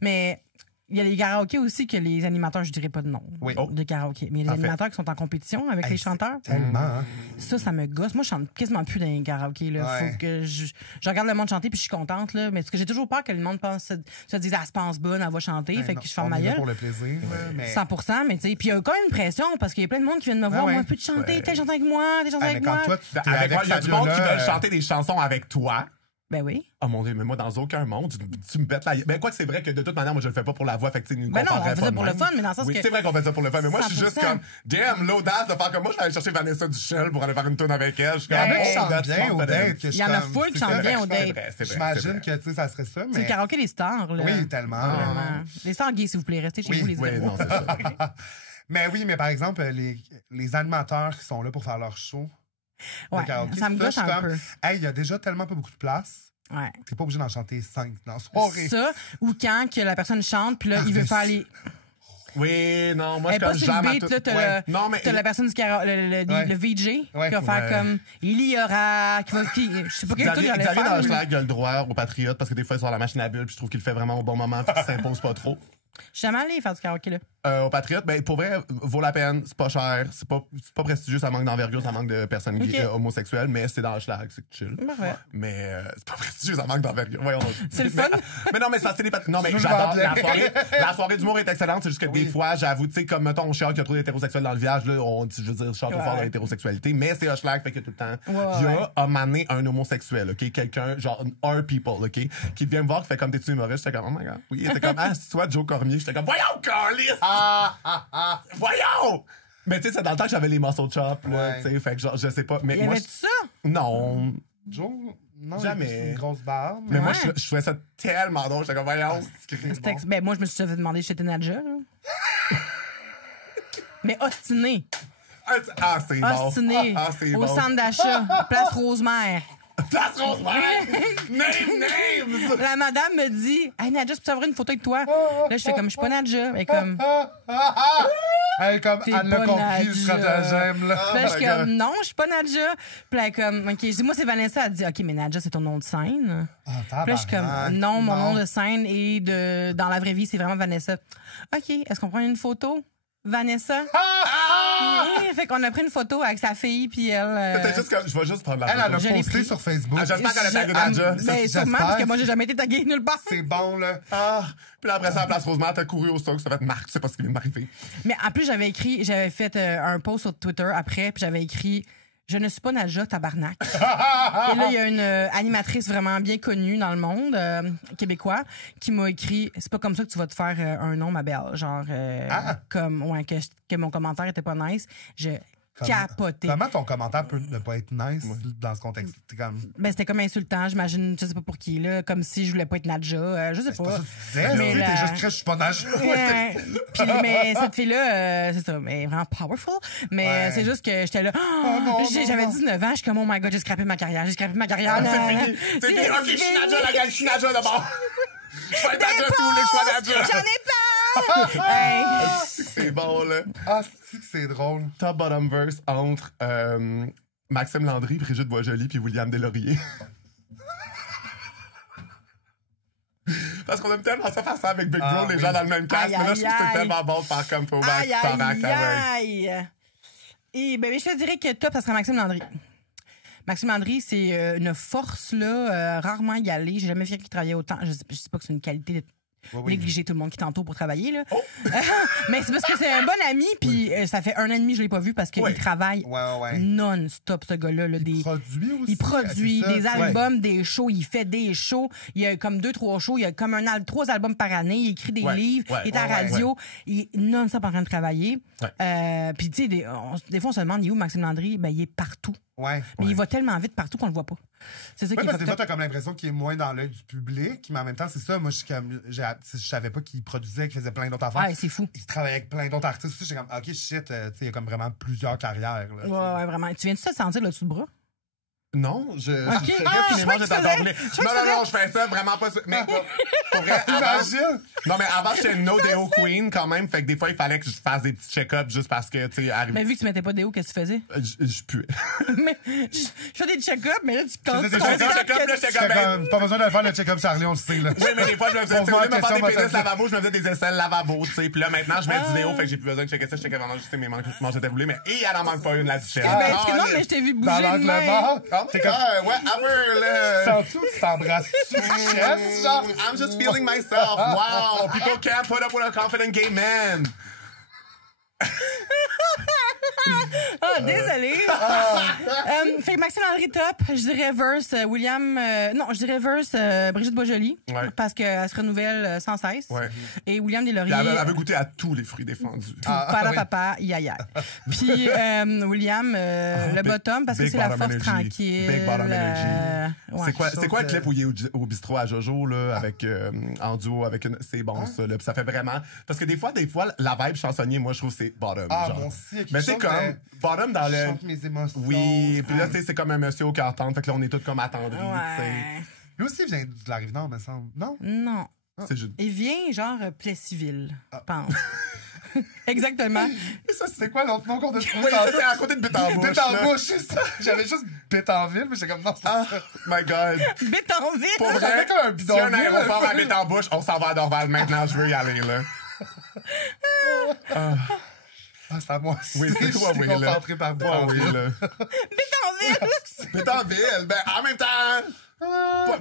Mais il y a les karaokés aussi que les animateurs, je dirais pas de nom. Oui. De karaoké. Mais il y a les Parfait. animateurs qui sont en compétition avec Hey, les chanteurs. Tellement, hein. Ça me gosse. Moi, je chante quasiment plus dans les karaokés. Là. Ouais. Faut que je regarde le monde chanter puis je suis contente. Là. Mais parce que j'ai toujours peur que le monde se dise, elle se pense bonne, elle va chanter. Ben fait non, que je ferme on ma est là gueule. pour le plaisir, mais... 100%, mais tu sais. Puis il y a quand même une pression parce qu'il y a plein de monde qui viennent me voir. ouais. Moi, peux-tu chanter? Ouais. T'es chanté avec moi? T'es chanté Ah, mais avec quand moi? toi, tu t'es Avec moi, il y a du monde qui Fabiola, veulent chanter des chansons avec toi. Ben oui. Oh mon Dieu, mais moi, dans aucun monde, tu me bêtes la. Ben, quoi que c'est vrai que de toute manière, moi, je le fais pas pour la voix, fait que tu nous Ben non, on comparerais fait pas ça de pour le même. fun, mais dans le sens Oui, que- c'est vrai qu'on fait ça pour le fun, mais moi, je suis juste 100%. comme, damn, l'audace de faire comme moi, je vais aller chercher Vanessa Duchel pour aller faire une tune avec elle. Je suis Il y en a comme, qui oh, chantent that's bien au confident. date. Il y en a full qui chantent bien au date. C'est vrai, c'est J'imagine vrai. que, tu sais, ça serait ça, C'est mais... le karaoké des stars. Là. Oui, tellement. Vraiment. Les stars gays, s'il vous plaît. Restez chez Oui, vous, les Oui, hétéros. non, c'est ça. Mais oui, mais par exemple, les animateurs qui sont là pour faire leur show Ouais, de karaoké, ça me je gosse suis un comme, peu. hey, il y a déjà tellement pas beaucoup de place. Ouais. T'es pas obligé d'en chanter 5 dans la soirée. Ça, ou quand que la personne chante, puis là, il veut faire les. Oui, non, moi, Elle je est pas comme sur le jamais à beat, tout- là, t'as Ouais. Non, mais. t'as la personne du le VJ Ouais. qui va faire Ouais. comme il y aura. Je sais pas quel truc Xavier il allait Xavier faire. dans le mais- schlag, il a le droit au patriote parce que des fois, il sort la machine à bulles, puis je trouve qu'il le fait vraiment au bon moment, puis qu'il s'impose pas trop. Je suis jamais allée faire du karaoké, là. Au Patriote, ben, pour vrai, vaut la peine, c'est pas cher, c'est pas prestigieux, ça manque d'envergure, ça manque de personnes gays, Ok. homosexuelles, mais c'est dans le schlag, c'est chill. Parfait. Mais c'est pas prestigieux, ça manque d'envergure. Voyons donc. C'est le fun. Mais non, mais ça, c'est des Non, mais Tu veux j'adore. le vendre, La soirée d'humour est excellente, c'est juste que des fois, j'avoue, tu sais, comme mettons, on chiale qu'il y a trop d'hétérosexuels dans le village, là, je veux dire, je chante trop Ouais. fort de l'hétérosexualité, mais c'est un schlag, fait que tout le temps. Ouais, Il y ouais. a mané un homosexuel, OK? Quelqu'un, genre, un people, OK? Qui vient me voir, qui fait comme t'es-tu humoriste? J'étais comme, oh my god. Oui, il était comme, ah, c'est toi, Joe Cormier. J'étais comme, voyons, Carlis! Voyons! Mais tu sais, c'est dans le temps que j'avais les muscle chops, là, Ouais. tu sais, fait que genre, je sais pas. Mais Il y moi, avait tout ça? non. Joe, non, Jamais. il a juste une grosse barbe. Mais moi, Ouais. je trouvais ça tellement drôle. J'étais comme, voyons. C'était Ben, moi, je me suis fait demander chez Nadja, là. Mais ostiné. Ah, c'est bon. Ostiné. Ah, c'est Au bon. centre d'achat, place Rosemère. Place Rosemère! Names! La madame me dit, hey, Nadja, je peux avoir une photo avec toi? Là, je fais comme, je suis pas Nadja. Elle est comme, Elle, comme, T'es elle l'a pas compris, le Nadja. stratagème, là. Puis là, je suis my God. comme, non, je suis pas Nadja. Puis là, elle est comme, OK, je dis, moi, c'est Vanessa. Elle dit, OK, mais Nadja, c'est ton nom de scène. Ah, Puis là, je suis comme, non, mon nom de scène et dans la vraie vie, c'est vraiment Vanessa. OK, est-ce qu'on prend une photo? Vanessa? Oui, fait qu'on a pris une photo avec sa fille, puis elle. C'était juste comme, je vais juste prendre la Elle, elle a photo. Je l'ai posté pris. sur Facebook. Ah, j'espère qu'elle a tagué Ah, Nadja. ben, sûrement, parce que moi, j'ai jamais été taguée nulle part. C'est bon, là. Ah! Puis là, après ça, à Place Rosemère, t'as couru au stock, ça fait Marc, tu sais pas ce qui vient de m'arriver. Mais en plus, j'avais fait un post sur Twitter après, puis j'avais écrit je ne suis pas Nadja, tabarnak. Et là, il y a une animatrice vraiment bien connue dans le monde, québécois, qui m'a écrit c'est pas comme ça que tu vas te faire un nom, ma belle. Genre, comme, ouais, que mon commentaire était pas nice. Je capotais. Comment ton commentaire peut ne pas être nice dans ce contexte? T'es comme... Ben, c'était comme insultant, j'imagine, je sais pas pour qui, là, comme si je voulais pas être Nadja, je sais C'est pas pas. ça que tu disais, Mais là. la- T'es juste crèche, je suis pas nage. Ouais. Puis, mais cette fille-là, c'est ça, mais vraiment powerful. Mais Ouais. c'est juste que j'étais là, non, j'avais non. 19 ans, je suis comme, oh my god, j'ai scrappé ma carrière. C'est fini. C'est fini. Ok, je suis Nadja, la gang, je suis Nadja d'abord. Je vais être Nadja si vous voulez que je sois Nadja. J'en ai pas! Hey. C'est bon, là. Ah, c'est drôle. Top bottom verse entre Maxime Landry, Brigitte Boisjoli puis William Deslauriers. Parce qu'on aime tellement ça faire ça avec Big Bro, Ah, les oui. gens dans le même cast. Aïe, Mais là, je trouve que aïe, c'est aïe. tellement bon de faire comme Throwback, Aïe, Tarak, aïe, aïe. Et ben, je te dirais que top, ça serait Maxime Landry. Maxime Landry, c'est une force, là, rarement y aller. J'ai jamais vu qu'il travaillait autant. Je sais pas que c'est une qualité de négliger tout le monde qui t'entoure pour travailler, là. Oh! Mais c'est parce que c'est un bon ami, puis ça fait 1 an et demi que je l'ai pas vu parce qu'il travaille non-stop, ce gars-là. Là, Il produit aussi. Il produit c'est ça, des albums, des shows, il fait des shows. Il y a comme 2-3 shows, il y a comme 3 albums par année, il écrit des livres, il est à la radio, il est non-stop en train de travailler. Puis tu sais, des fois on se demande, il est où Maxime Landry? Ben, il est partout. Mais il va tellement vite partout qu'on le voit pas. C'est ça qui est parce que des fois, t'as comme l'impression qu'il est moins dans l'œil du public, mais en même temps, c'est ça. Moi, je savais pas qu'il produisait, qu'il faisait plein d'autres affaires. Ouais, c'est fou. Il travaillait avec plein d'autres artistes. J'étais comme, OK, shit, tu sais, il y a comme vraiment plusieurs carrières. Là, ouais, vraiment. Tu viens de ça sentir le dessous de bras? Non, je fais ça vraiment pas. Mais pour vrai, imagine! Non, mais avant, j'étais une no Deo Queen quand même. Fait que des fois, il fallait que je fasse des petits check-ups juste parce que, tu sais, Mais vu que tu mettais pas de déo, qu'est-ce que tu faisais? Je puais. Mais je fais des check-ups, mais là, tu faisais des check-ups, pas besoin de faire le check-up Charlie, on le sait, là. Oui, mais des fois, je me faisais, tu sais, me faire des pénis lavabo, je me faisais des aisselles lavabo, tu sais. Puis là, maintenant, je mets du déo, fait que j'ai plus besoin de checker ça. Je checkais vraiment juste mes manches étaient roulées, mais elle en manque pas une, la duchesse. Non, mais je t'ai vu bouger de main. T'es comme, ever, là. Sens-tu que tu t'embrasses-tu chest, genre? I'm just feeling myself. Wow, people can't put up with a confident gay man. Désolé. Fait que Maxime Landry top, je dirais verse William. Non, je dirais verse Brigitte Boisjoli. Parce qu'elle se renouvelle sans cesse. Et William Deslauriers. Elle avait goûté à tous les fruits défendus. Papa, yaya. Puis William, le bottom, parce que c'est la force tranquille. Big bottom energy. C'est quoi le clip où il est au bistrot à Jojo, là, avec, en duo, avec une. C'est bon, ça, là. Puis ça fait vraiment. Parce que des fois, la vibe chansonnier, moi, je trouve que c'est bottom. Ah, genre. mon si, mais c'est comme bottom dans le. Chante mes émotions. Oui, puis là, tu sais, c'est comme un monsieur au cœur tendre. Fait que là, on est tous comme attendris, tu sais. Lui aussi, il vient de la Rive-Nord, me semble. Non? Non. C'est juste. Il vient, genre, Plessisville, je pense. Exactement. Et ça, c'est quoi l'autre nom qu'on a trouvé? Oui, ça, c'est à côté de Bête-en-Bouche. Bête-en-Bouche, c'est ça. J'avais juste Bête-en-Ville, mais j'étais comme, non, c'est ça. My God. Bête-en-Ville. Pour Ça vrai, fait comme un si un bidonville. aéroport à Bête-en-Bouche, on s'en va à Dorval maintenant, je veux y aller, là. C'est à moi. Oui, c'est toi, oui, là. Concentré par Bête-en-Ville. Oui, là. Bête-en-Ville. Bête-en-Ville, ben, en même temps,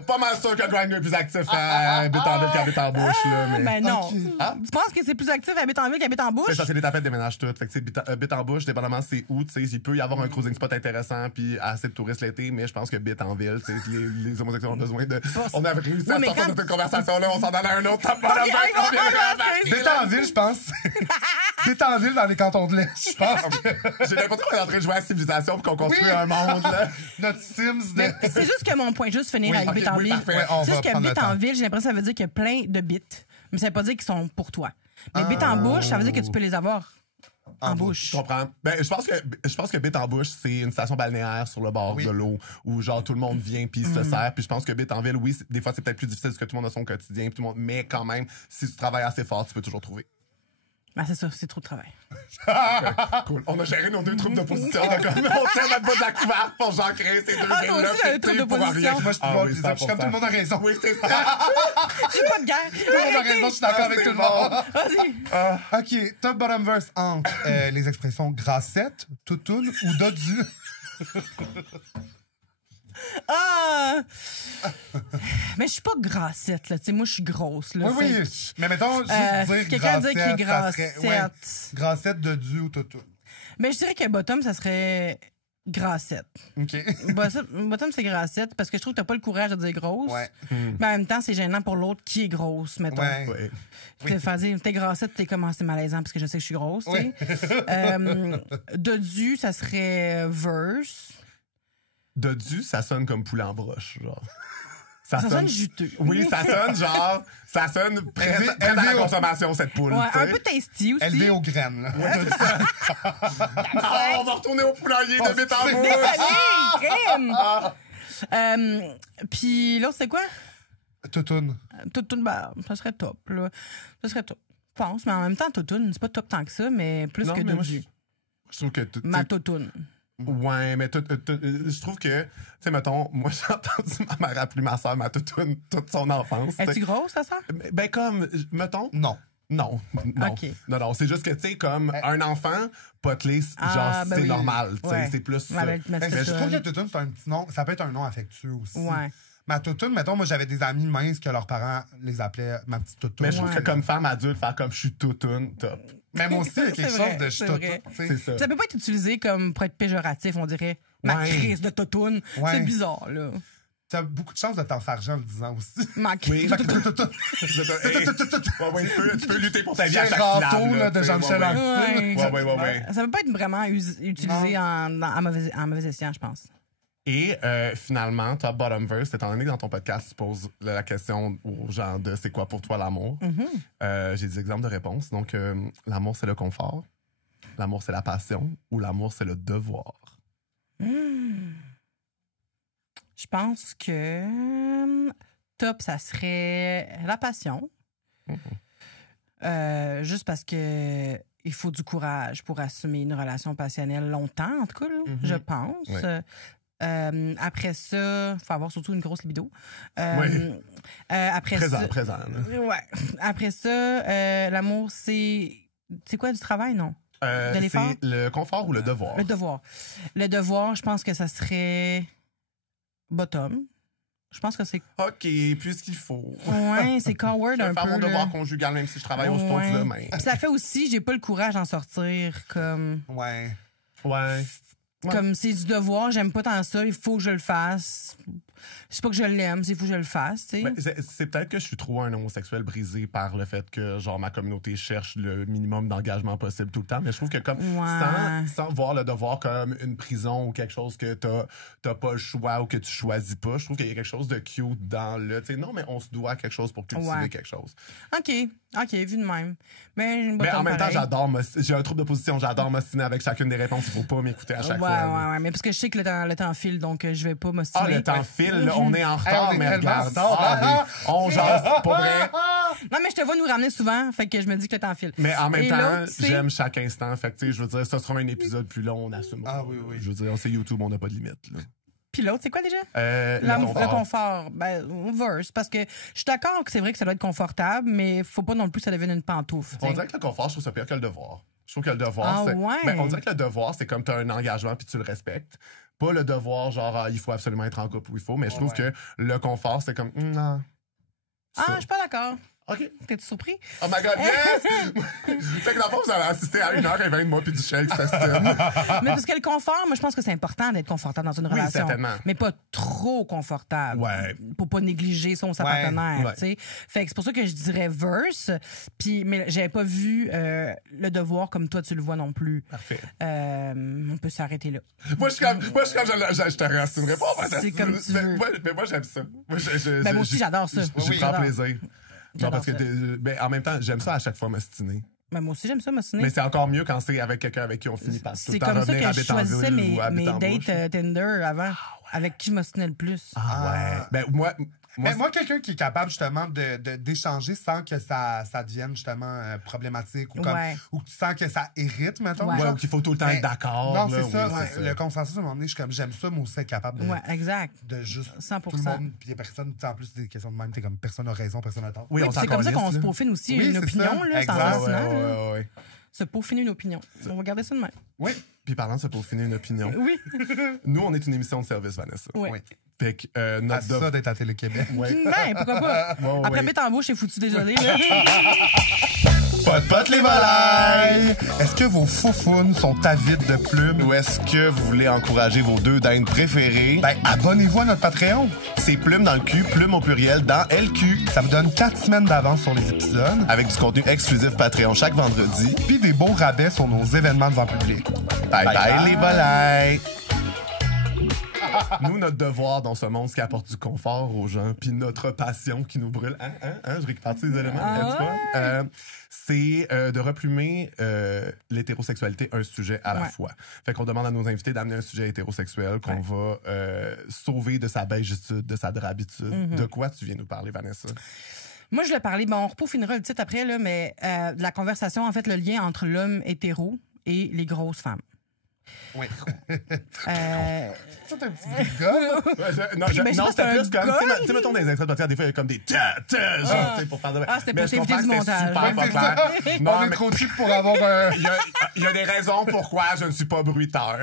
pas mal sûr que Grindr est plus actif à Bête-en-Ville qu'à Bête-en-Bouche, là. Mais... Ben non. Okay. Tu penses que c'est plus actif à Bête-en-Ville qu'à Bête-en-Bouche? Ça, c'est des tapettes déménagent toutes. Fait que, tu sais, Bête-en-Bouche, dépendamment c'est où, tu sais, il peut y avoir un cruising spot intéressant puis assez de touristes l'été, mais je pense que Bête-en-Ville, tu sais, les homosexuels ont besoin de. On avait réussi à sortir de cette conversation-là, on s'en allait à un autre top. Bête-en-Ville, je pense. Bête-en-Ville dans les cantons de l'Est, je pense. J'ai l'impression qu'on est en train de jouer à Civilisation pour qu'on construise un monde, là. Notre Sims de. C'est juste que mon point, juste finir avec Bête-en-Ville. C'est juste que Bête-en-Ville, j'ai l'impression que ça veut dire qu'il y a plein de bits. Mais ça veut pas dire qu'ils sont pour toi. Mais Bête-en-Bouche, ça veut dire que tu peux les avoir en bouche. Je comprends. Ben, je pense que Bête-en-Bouche, c'est une station balnéaire sur le bord de l'eau où genre tout le monde vient puis se sert. Puis je pense que Bête-en-Ville, oui, des fois c'est peut-être plus difficile parce que tout le monde a son quotidien, puis tout le monde, mais quand même, si tu travailles assez fort, tu peux toujours trouver. Ben, c'est ça, c'est trop de travail. Cool. On a géré nos deux troupes d'opposition. On tient notre bout de la couverte pour genre créer ces deux toi villes-là. aussi, un troupe d'opposition. Moi, je suis comme tout le monde a raison. Oui, c'est ça. J'ai pas de guerre. Tout le monde a raison, je suis d'accord avec tout le monde. Vas-y. OK, top bottom verse entre les expressions grassette, toutoune ou dodu. Mais je suis pas grassette, là. Tu sais, moi, je suis grosse, là. Oui. Mais mettons, juste dire quelqu'un dit qu'il est grassette. grassette. Grassette, dodu ou toutoune. Mais je dirais que bottom, ça serait grassette. OK. Bottom, c'est grassette parce que je trouve que t'as pas le courage de dire grosse. Ouais. Mais en même temps, c'est gênant pour l'autre qui est grosse, mettons. Ouais. Te faire dire, t'es grassette, t'es comme, c'est malaisant parce que je sais que je suis grosse, tu sais. Dodu, ça serait verse. Dodu, ça sonne comme poulet en broche, genre. Ça sonne juteux. Oui, ça sonne prête à la consommation, cette poule. Ouais, un peu tasty aussi. Élevé aux graines, là. On va retourner au poulailler de Désolé, crime! Puis l'autre, c'est quoi? Toutoune. Toutoune, bah, ça serait top, là. Ça serait top. Je pense, mais en même temps, toutoune, c'est pas top tant que ça, mais plus que dodu. Je trouve que... Ma toutoune. Ouais, mais je trouve que, tu sais, mettons, moi, j'ai entendu ma mère appeler ma soeur ma toutoune toute son enfance. Es-tu grosse, ça? Ben, comme, mettons... Non. Non, non. OK. Non, c'est juste que, tu sais, comme un enfant, potelé, Ah, genre, ben c'est oui. normal, tu sais, Ouais. c'est plus ça. Ouais, ben, Mais je trouve que toutoune, c'est un petit nom. Ça peut être un nom affectueux aussi. Ouais. Ma toutoune, mettons, moi, j'avais des amis minces que leurs parents les appelaient ma petite toutoune. Mais je trouve Ouais. que comme femme adulte, faire comme je suis toutoune, top. Mais moi aussi, il y a quelque C'est chose vrai, de je c'est toutoune. vrai. tu sais. C'est ça. Ça peut pas être utilisé comme pour être péjoratif, on dirait. Ma Ouais. crise de totoune. Ouais. C'est bizarre, là. T'as beaucoup de chance de t'enfarger en le disant aussi. Ma crise Ma de totoune. toutoune. Tu peux lutter pour ta vie à chaque Gérard syllabe. Taux, là, de tu sais, Jean-Michel ouais, Anctil. ouais. Ça peut pas être vraiment utilisé à mauvais escient, je pense. Et finalement, Top Bottom Verse, étant donné que dans ton podcast, tu poses la question aux gens de c'est quoi pour toi l'amour, j'ai des exemples de réponses. Donc, l'amour, c'est le confort. L'amour, c'est la passion. Ou l'amour, c'est le devoir. Je pense que top, ça serait la passion. Juste parce que il faut du courage pour assumer une relation passionnelle longtemps, en tout cas, là, je pense. Ouais. Après ça, il faut avoir surtout une grosse libido. Oui. Après ça, Présent. Là. ouais. Après ça, l'amour, c'est quoi du travail, non? De l'effort? C'est le confort ou le devoir? Le devoir. Le devoir, je pense que ça serait bottom. Je pense que c'est. OK, puisqu'il faut. Ouais, c'est coward Je vais un faire peu. mon là. devoir conjugal, même si je travaille au sport Ouais. demain. Puis ça fait aussi, j'ai pas le courage d'en sortir comme. Ouais. Ouais. Ouais. Comme c'est du devoir, j'aime pas tant ça, il faut que je le fasse. C'est pas que je l'aime, c'est il faut que je le fasse, tu sais. Ben, c'est peut-être que je suis trop un homosexuel brisé par le fait que genre ma communauté cherche le minimum d'engagement possible tout le temps, mais je trouve que comme Ouais. sans voir le devoir comme une prison ou quelque chose que t'as pas le choix ou que tu choisis pas, je trouve qu'il y a quelque chose de cute dans le, tu sais, non mais on se doit quelque chose pour cultiver Ouais. quelque chose. OK, vu de même. Mais j'ai une Mais en même temps, pareil. j'ai un trouble de position, j'adore m'ostiner avec chacune des réponses, il faut pas m'écouter à chaque fois. Ouais, mais parce que je sais que le temps file, donc je vais pas m'ostiner. Ah, le temps file, là, on est en retard, on est mais tellement regarde. en retard. Ah, oui, on jase, pas vrai. Non, mais je te vois nous ramener souvent, fait que je me dis que le temps file. Mais en même Et temps, l'autre, c'est- j'aime chaque instant. Fait que, tu sais, je veux dire, ça sera un épisode plus long, on assume. Ah oui, oui. Je veux dire, c'est YouTube, on n'a pas de limite. Là. Puis l'autre, c'est quoi déjà? Le confort. Ben, verse. Parce que je suis d'accord que c'est vrai que ça doit être confortable, mais faut pas non plus que ça devienne une pantoufle. On t'sais. dirait que le confort, je trouve ça pire que le devoir. Je trouve que le devoir, Ah c'est. ouais? Ben, on dirait que le devoir, c'est comme tu as un engagement puis tu le respectes. Pas le devoir, genre, ah, il faut absolument être en couple où il faut, mais je trouve que le confort, c'est comme, non. Ah, je suis pas d'accord. OK. T'es-tu surpris? Oh my God, yes! Fait que dans le fond, vous avez assisté à 1h20 de moi puis du Shell qui s'estime. Mais parce que le confort, moi, je pense que c'est important d'être confortable dans une relation. certainement. Mais pas trop confortable. Ouais. Pour pas négliger sa Ouais. partenaire, Ouais. tu sais. Fait que c'est pour ça que je dirais verse. Puis, mais j'avais pas vu le devoir comme toi, tu le vois non plus. Parfait. On peut s'arrêter là. Moi, je suis comme, je te rassinerai pas. Moi, C'est comme tu veux. Mais moi, j'aime ça. Moi, Ben, moi aussi, j'adore ça. Je Oui, prends j'adore. plaisir. Non, J'adore parce que, ça. ben, en même temps, j'aime ça à chaque fois m'ostiner. Ben, moi aussi, j'aime ça, m'ostiner. Mais c'est encore mieux quand c'est avec quelqu'un avec qui on finit par tout le C'est temps comme ça revenir que à je choisissais Bétanville ou à mes Bétanbouche. dates Tinder avant. Avec qui je m'ostinais le plus. Ah ouais. Ben, moi, Mais moi, quelqu'un qui est capable justement d'échanger sans que ça devienne justement problématique ou, comme, Ouais. ou que tu sens que ça irrite, mettons. Ouais. ouais, genre. ou qu'il faut tout le temps Mais- être d'accord. Non, là, c'est ça. oui, Ouais, c'est le consensus, à un moment donné, je suis comme, j'aime ça, moi aussi, être capable de, Ouais, exact. de juste 100%. tout le monde. Puis il y a personne, tu sais, en plus, des questions de même, t'es comme, personne n'a raison, personne n'a tort. Oui, Oui, on puis c'est comme ça s'en qu'on se calisse, là. peaufine aussi Oui, une c'est opinion, ça. là, c'est en Exact. s'ostinant, Ouais, là. ouais. Se peaufiner une opinion. On va garder ça de même. Oui. Puis parlant de ça pour finir une opinion, Oui. nous, on est une émission de service, Vanessa. Oui. Oui. Fait que À notre ça d'être à Télé-Québec. Ouais. Ben, pourquoi pas? Ouais, Après, ouais. mettre en bouche, c'est foutu, désolé. là. Pot les volailles! Est-ce que vos foufounes sont avides de plumes? Ou est-ce que vous voulez encourager vos deux dindes préférées? Ben, abonnez-vous à notre Patreon. C'est plume dans le cul, plume au pluriel dans LQ. Ça vous donne 4 semaines d'avance sur les épisodes. Avec du contenu exclusif Patreon chaque vendredi. Puis des bons rabais sur nos événements devant public. Bye bye, les volailles! Nous, notre devoir dans ce monde, c'est qui apporte du confort aux gens, puis notre passion qui nous brûle. Je récupère ces éléments, Ah tu vois? C'est de replumer l'hétérosexualité un sujet à la Ouais. fois. Fait qu'on demande à nos invités d'amener un sujet hétérosexuel qu'on va sauver de sa beigitude, de sa drabitude. De quoi tu viens nous parler, Vanessa? Moi, je voulais parler, bon, on repaufinera le titre après, là, mais de la conversation, en fait, le lien entre l'homme hétéro et les grosses femmes. Oui. Euh, C'est un petit bruit de gomme. Non, mais je pense que c'était c'est plus un comme, gars. tu sais, mettons dans les extraits de podcast, des fois, il y a comme des genre, tu sais, pour faire de... Ah, c'était Mais pour je t'éviter comprends du que c'était montage. super Ouais, pas c'est ça. clair. On Non, est mais trop cheap pour avoir un... il y a des raisons pourquoi je ne suis pas bruiteur.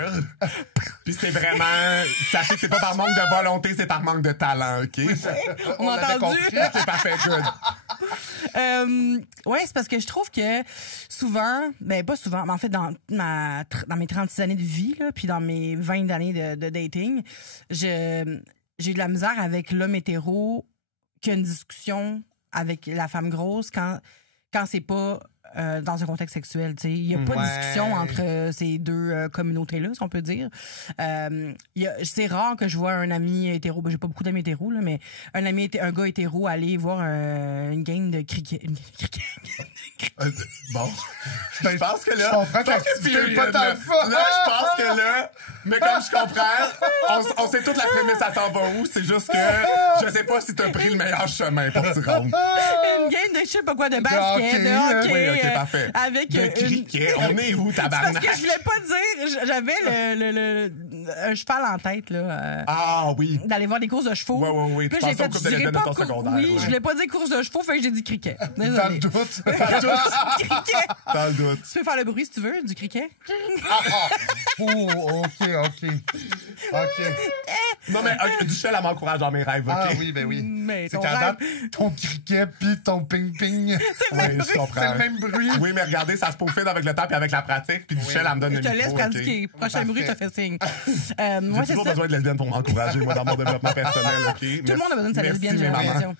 Puis c'est vraiment... Sachez que c'est pas par manque de volonté, c'est par manque de talent, OK? On a l'avait entendu. compris. C'est parfait, good. Ouais, c'est parce que je trouve que souvent, ben pas souvent, mais en fait dans mes 36 années de vie là, puis dans mes 20 années de dating, j'ai eu de la misère avec l'homme hétéro qui a une discussion avec la femme grosse quand c'est pas dans un contexte sexuel. Il n'y a pas de Ouais. discussion entre ces deux communautés-là, si on peut dire. C'est rare que je vois un ami hétéro, ben, j'ai pas beaucoup d'amis hétéros, là, mais un gars hétéro aller voir une game de cricket. Bon. Je pense que là... Je comprends que je pense l'activité c'est est pas tant fun. Là, je pense que là... Mais comme je comprends, on sait toute la prémisse, ça s'en va où. C'est juste que je sais pas si t'as pris le meilleur chemin pour t'y rendre. Une game de je sais pas quoi, de basket, hockey, de hockey. Oui, OK, parfait. Avec Le cricket, on est où, Parce tabarnak? que je voulais pas dire, j'avais un cheval en tête, là. Ah oui. D'aller voir des courses de chevaux. Oui. Puis Tu là, j'ai pensais aux fait, coupes je de dirais lesbiennes pas de ton cour- secondaire. Oui, ouais. je voulais pas dire course de chevaux, fait que j'ai dit cricket. Dans le Désolée. doute. Cricket. Dans le doute. Tu peux faire le bruit si tu veux, du cricket? Oh, OK. Non, mais Duchel, elle m'encourage dans mes rêves, OK? Ah oui, ben oui. Mais C'est ton qu'à rêve, date, ton cricket puis ton ping-ping, c'est le même Oui, bruit. je comprends. c'est le même bruit. Oui, mais regardez, ça se peaufine avec le temps et avec la pratique. Puis Duchel, elle me donne Je le te micro. laisse OK? pratiquer. Prochain bruit, je te Parfait. fais signe. J'ai Moi, c'est toujours ça. besoin de lesbiennes pour m'encourager, moi, dans mon développement personnel, OK? Tout le monde a besoin de sa lesbienne, j'ai l'impression.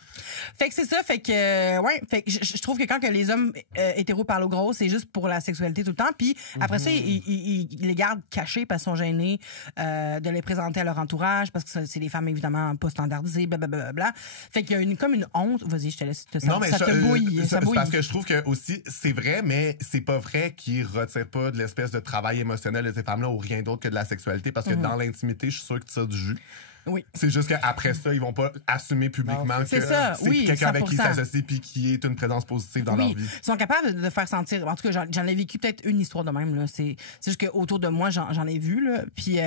Fait que c'est ça, fait que je trouve que quand que les hommes hétéros parlent au gros, c'est juste pour la sexualité tout le temps, puis après ça ils les gardent cachés parce qu'ils sont gênés de les présenter à leur entourage parce que c'est des femmes évidemment pas standardisées, blablabla. Fait qu'il y a comme une honte. Vas-y, je te laisse te Non, mais ça te bouille, ça c'est bouille. parce que je trouve que aussi, c'est vrai, mais c'est pas vrai qu'ils retirent pas de l'espèce de travail émotionnel de ces femmes-là ou rien d'autre que de la sexualité parce que dans l'intimité, je suis sûr que tu as du jus. Oui. C'est juste qu'après ça, ils vont pas assumer publiquement que c'est ça, oui, quelqu'un avec qui ils 100%. s'associent puis qui est une présence positive dans leur Oui, vie. ils sont capables de faire sentir. En tout cas, j'en ai vécu peut-être une histoire de même. Là. C'est juste qu'autour de moi, j'en ai vu. Là. Puis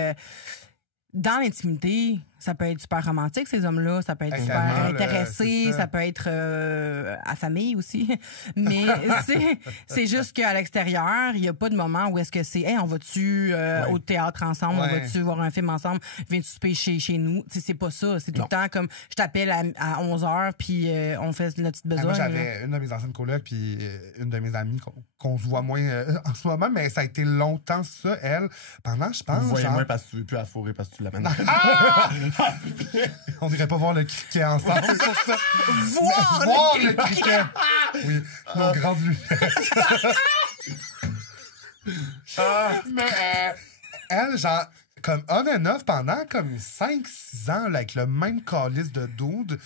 dans l'intimité, ça peut être super romantique, ces hommes-là. Ça peut être super Tellement, intéressé. c'est ça. Ça peut être à famille aussi. Mais c'est juste qu'à l'extérieur, il n'y a pas de moment où est-ce que c'est hey, on va-tu au théâtre ensemble, on Ouais. va-tu voir un film ensemble, viens-tu souper chez nous. T'sais, c'est pas ça. C'est tout Non. le temps comme je t'appelle à 11h, puis on fait notre petite Ah, besogne. moi, là. j'avais une de mes anciennes colocs puis une de mes amies qu'on se voit moins en ce moment, mais ça a été longtemps ça, elle. Pendant, je pense, Vous voyez genre, moins parce que tu veux plus à fourrer parce que tu l'amènes. on irait pas voir le cricket ensemble, c'est pour ça. Voir Voir le le cricket. Oui, nos grandes lunettes. Mais elle, genre, comme on and off pendant comme 5-6 ans, là, avec le même calice de dude,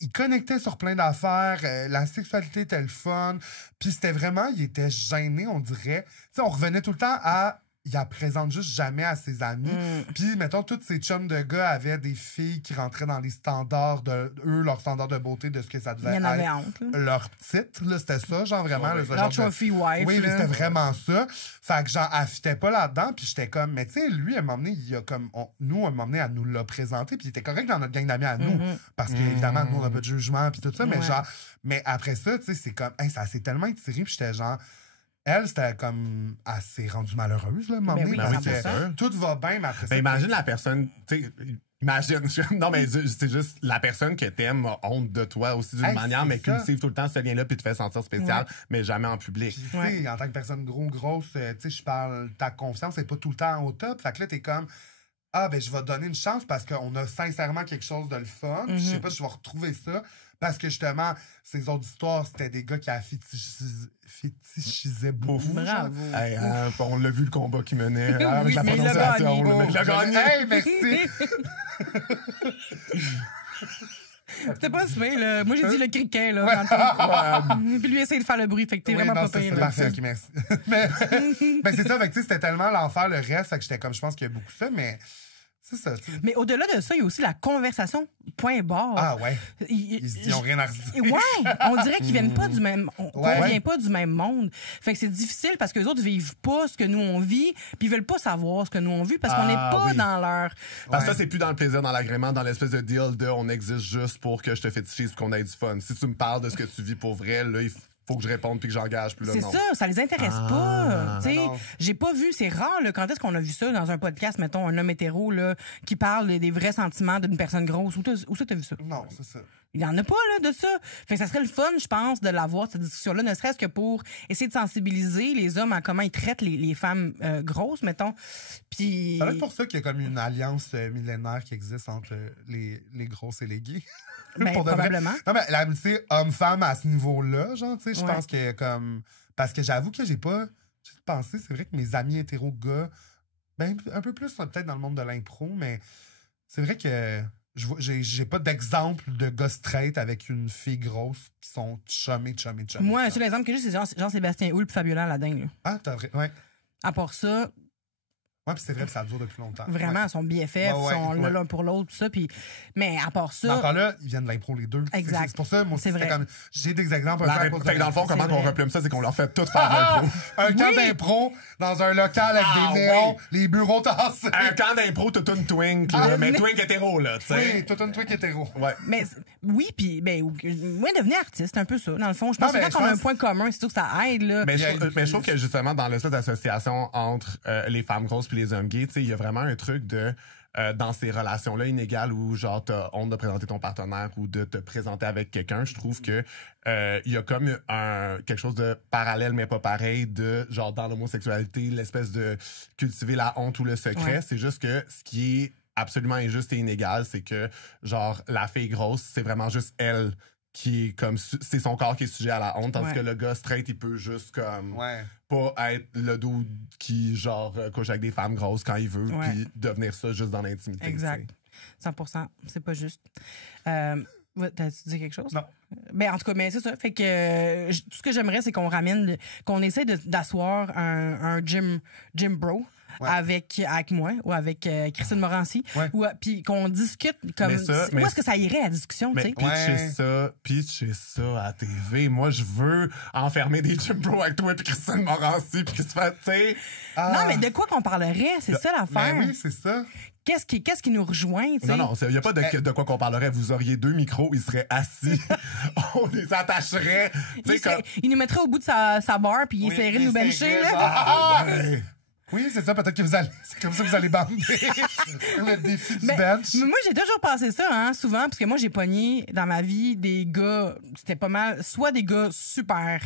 il connectait sur plein d'affaires, la sexualité était le fun, puis c'était vraiment, il était gêné, on dirait. Tu sais, on revenait tout le temps à... Il la présente juste jamais à ses amis. Puis, mettons, tous ces chums de gars avaient des filles qui rentraient dans les standards leurs standards de beauté de ce que ça devait Il y en avait être. honte, là. Leur titre, là, c'était ça, genre vraiment. là, ce Leur genre de- trophy wife. Oui, mais là. c'était vraiment ça. Fait que, genre, elle fitait pas là-dedans, puis j'étais comme, mais tu sais, lui, à un moment donné, il a comme, nous, à un moment donné, elle nous l'a présenté, puis il était correct dans notre gang d'amis à nous, parce qu'évidemment, nous, on n'a pas de jugement, puis tout ça, mais Ouais. genre, mais après ça, tu sais, c'est comme, hey, ça s'est tellement étiré, puis j'étais genre, elle, c'était comme, elle s'est rendue malheureuse, là, à un moment Ben donné, oui, parce ben oui, c'est que sûr. tout va bien, mais après ça. Ben, imagine la personne, tu sais, imagine, non, mais c'est juste la personne que t'aimes a honte de toi aussi d'une Hey, manière, c'est mais ça. cultive tout le temps ce lien-là puis te fait sentir spécial, mais jamais en public. Puis, tu sais, en tant que personne grosse, tu sais, je parle, ta confiance n'est pas tout le temps au top. Fait que là, t'es comme, ah, ben, je vais donner une chance parce qu'on a sincèrement quelque chose de le fun. Puis je sais pas si je vais retrouver ça. Parce que justement, ces autres histoires, c'était des gars qui fétichisaient beaucoup. Bravo. Hey, hein, on l'a vu le combat qu'il menait hein, avec Oui, la mais il l'a prononciation. gagné. là, mais il a gagné. Hey, merci! C'était pas super, là. Moi, j'ai dit le cricket, là. Puis lui, essaye de faire le bruit, fait que t'es Oui, vraiment non, pas c'est pire. ça, là. parfait, ok, merci. mais c'est ça, fait que tu sais, c'était tellement l'enfer le reste, fait que j'étais comme, je pense qu'il y a beaucoup ça, mais C'est ça, tu sais. Mais au-delà de ça, il y a aussi la conversation, point barre. Ah ouais. Ils ont rien à redire. Ouais, on dirait qu'ils viennent pas du même, qu'on Ouais. vient pas du même monde. Fait que c'est difficile parce que les autres vivent pas ce que nous on vit, puis ils veulent pas savoir ce que nous on vit parce qu'on n'est pas oui. dans leur. Parce que Ouais. ça, c'est plus dans le plaisir, dans l'agrément, dans l'espèce de deal de on existe juste pour que je te fétichise et qu'on ait du fun. Si tu me parles de ce que tu vis pour vrai, là, il faut que je réponde puis que j'engage. Puis là, C'est non. ça les intéresse pas. Tu sais, non. j'ai pas vu, c'est rare, là, quand est-ce qu'on a vu ça dans un podcast, mettons, un homme hétéro, là, qui parle des vrais sentiments d'une personne grosse. Où ça t'as vu ça? Non, c'est ça. Il y en a pas, là, de ça. Fait que ça serait le fun, je pense, de l'avoir, cette discussion-là, ne serait-ce que pour essayer de sensibiliser les hommes à comment ils traitent les femmes grosses, mettons. Puis. Ça doit être pour ça qu'il y a comme une alliance millénaire qui existe entre les grosses et les gays. Ben, Pour de vrai. probablement. Non, mais l'amitié homme-femme à ce niveau-là, genre, tu sais, je Ouais. pense que comme. Parce que j'avoue que j'ai pensé, c'est vrai que mes amis hétéros gars, ben, un peu plus peut-être dans le monde de l'impro, mais c'est vrai que j'ai pas d'exemple de gars straight avec une fille grosse qui sont chummés. Moi, un seul exemple que j'ai, c'est Jean-Sébastien Houle et Fabiola Ladin, là. Ah, t'as vrai. Ouais. À part ça, Ouais, puis c'est vrai que ça dure depuis longtemps. vraiment, Ouais. ils sont BFF, Ouais, ouais, sont là ouais. l'un pour l'autre, tout ça. Puis, mais à part Mais ça, encore là, ils viennent de l'impro les deux. Exact. C'est pour ça, moi aussi, C'est c'était vrai. comme. J'ai des exemples. La un peu à ré- cause de fait que dans le fond, l'impro. comment c'est on vrai. replume ça, c'est qu'on leur fait tout faire de l'impro. Un camp Oui. d'impro dans un local avec Ah, des néons, oui. les bureaux tassés. Un camp d'impro, toute une twink, là, mais mais- twink hétéro, là, tu sais. Oui, tout un truc hétéro. Ouais. mais oui, puis, ben, moi, devenir artiste, un peu ça. Dans le fond, je pense Non, mais que quand on je a un pense- point commun, c'est tout que ça aide, là. Mais Il y a- mais je trouve que justement, dans l'espèce d'association entre les femmes grosses puis les hommes gays, tu sais, il y a vraiment un truc de dans ces relations-là inégales où genre t'as honte de présenter ton partenaire ou de te présenter avec quelqu'un, je trouve que il y a comme quelque chose de parallèle mais pas pareil de genre dans l'homosexualité, l'espèce de cultiver la honte ou le secret. Ouais. C'est juste que ce qui est absolument injuste et inégal, c'est que genre la fille grosse, c'est vraiment juste elle qui est comme c'est son corps qui est sujet à la honte, tandis Ouais. que le gars straight il peut juste comme Ouais. pas être le dude qui genre couche avec des femmes grosses quand il veut Ouais. puis devenir ça juste dans l'intimité. Exact. 100%. C'est pas juste. Ouais, t'as-tu dit quelque chose? Non. Ben, en tout cas, mais c'est ça. Fait que tout ce que j'aimerais, c'est qu'on ramène, qu'on essaie d'asseoir un gym bro. Ouais. Avec moi ou avec Christine Morancy. Ouais. Ou, puis qu'on discute comme. Mais ça, où est-ce que ça irait la discussion, tu Mais sais? pitcher ça à TV. Moi, je veux enfermer des gym bros avec toi et Christine Morancy puis que tu fais, tu sais. Non, mais de quoi qu'on parlerait? C'est ça l'affaire. Ben oui, c'est ça. Qu'est-ce qui nous rejoint, tu sais? Non, il n'y a pas de quoi qu'on parlerait. Vous auriez 2 micros, ils seraient assis. On les attacherait. Tu sais, comme. Il nous mettrait au bout de sa barre puis il Oui, essaierait de nous il bencher, essaierait, là. genre. Ah, ouais. Oui, c'est ça, peut-être que vous allez. C'est comme ça que vous allez bander. Le défi du Mais bench. moi, j'ai toujours pensé ça, hein, souvent, parce que moi, j'ai pogné dans ma vie des gars, c'était pas mal, soit des gars super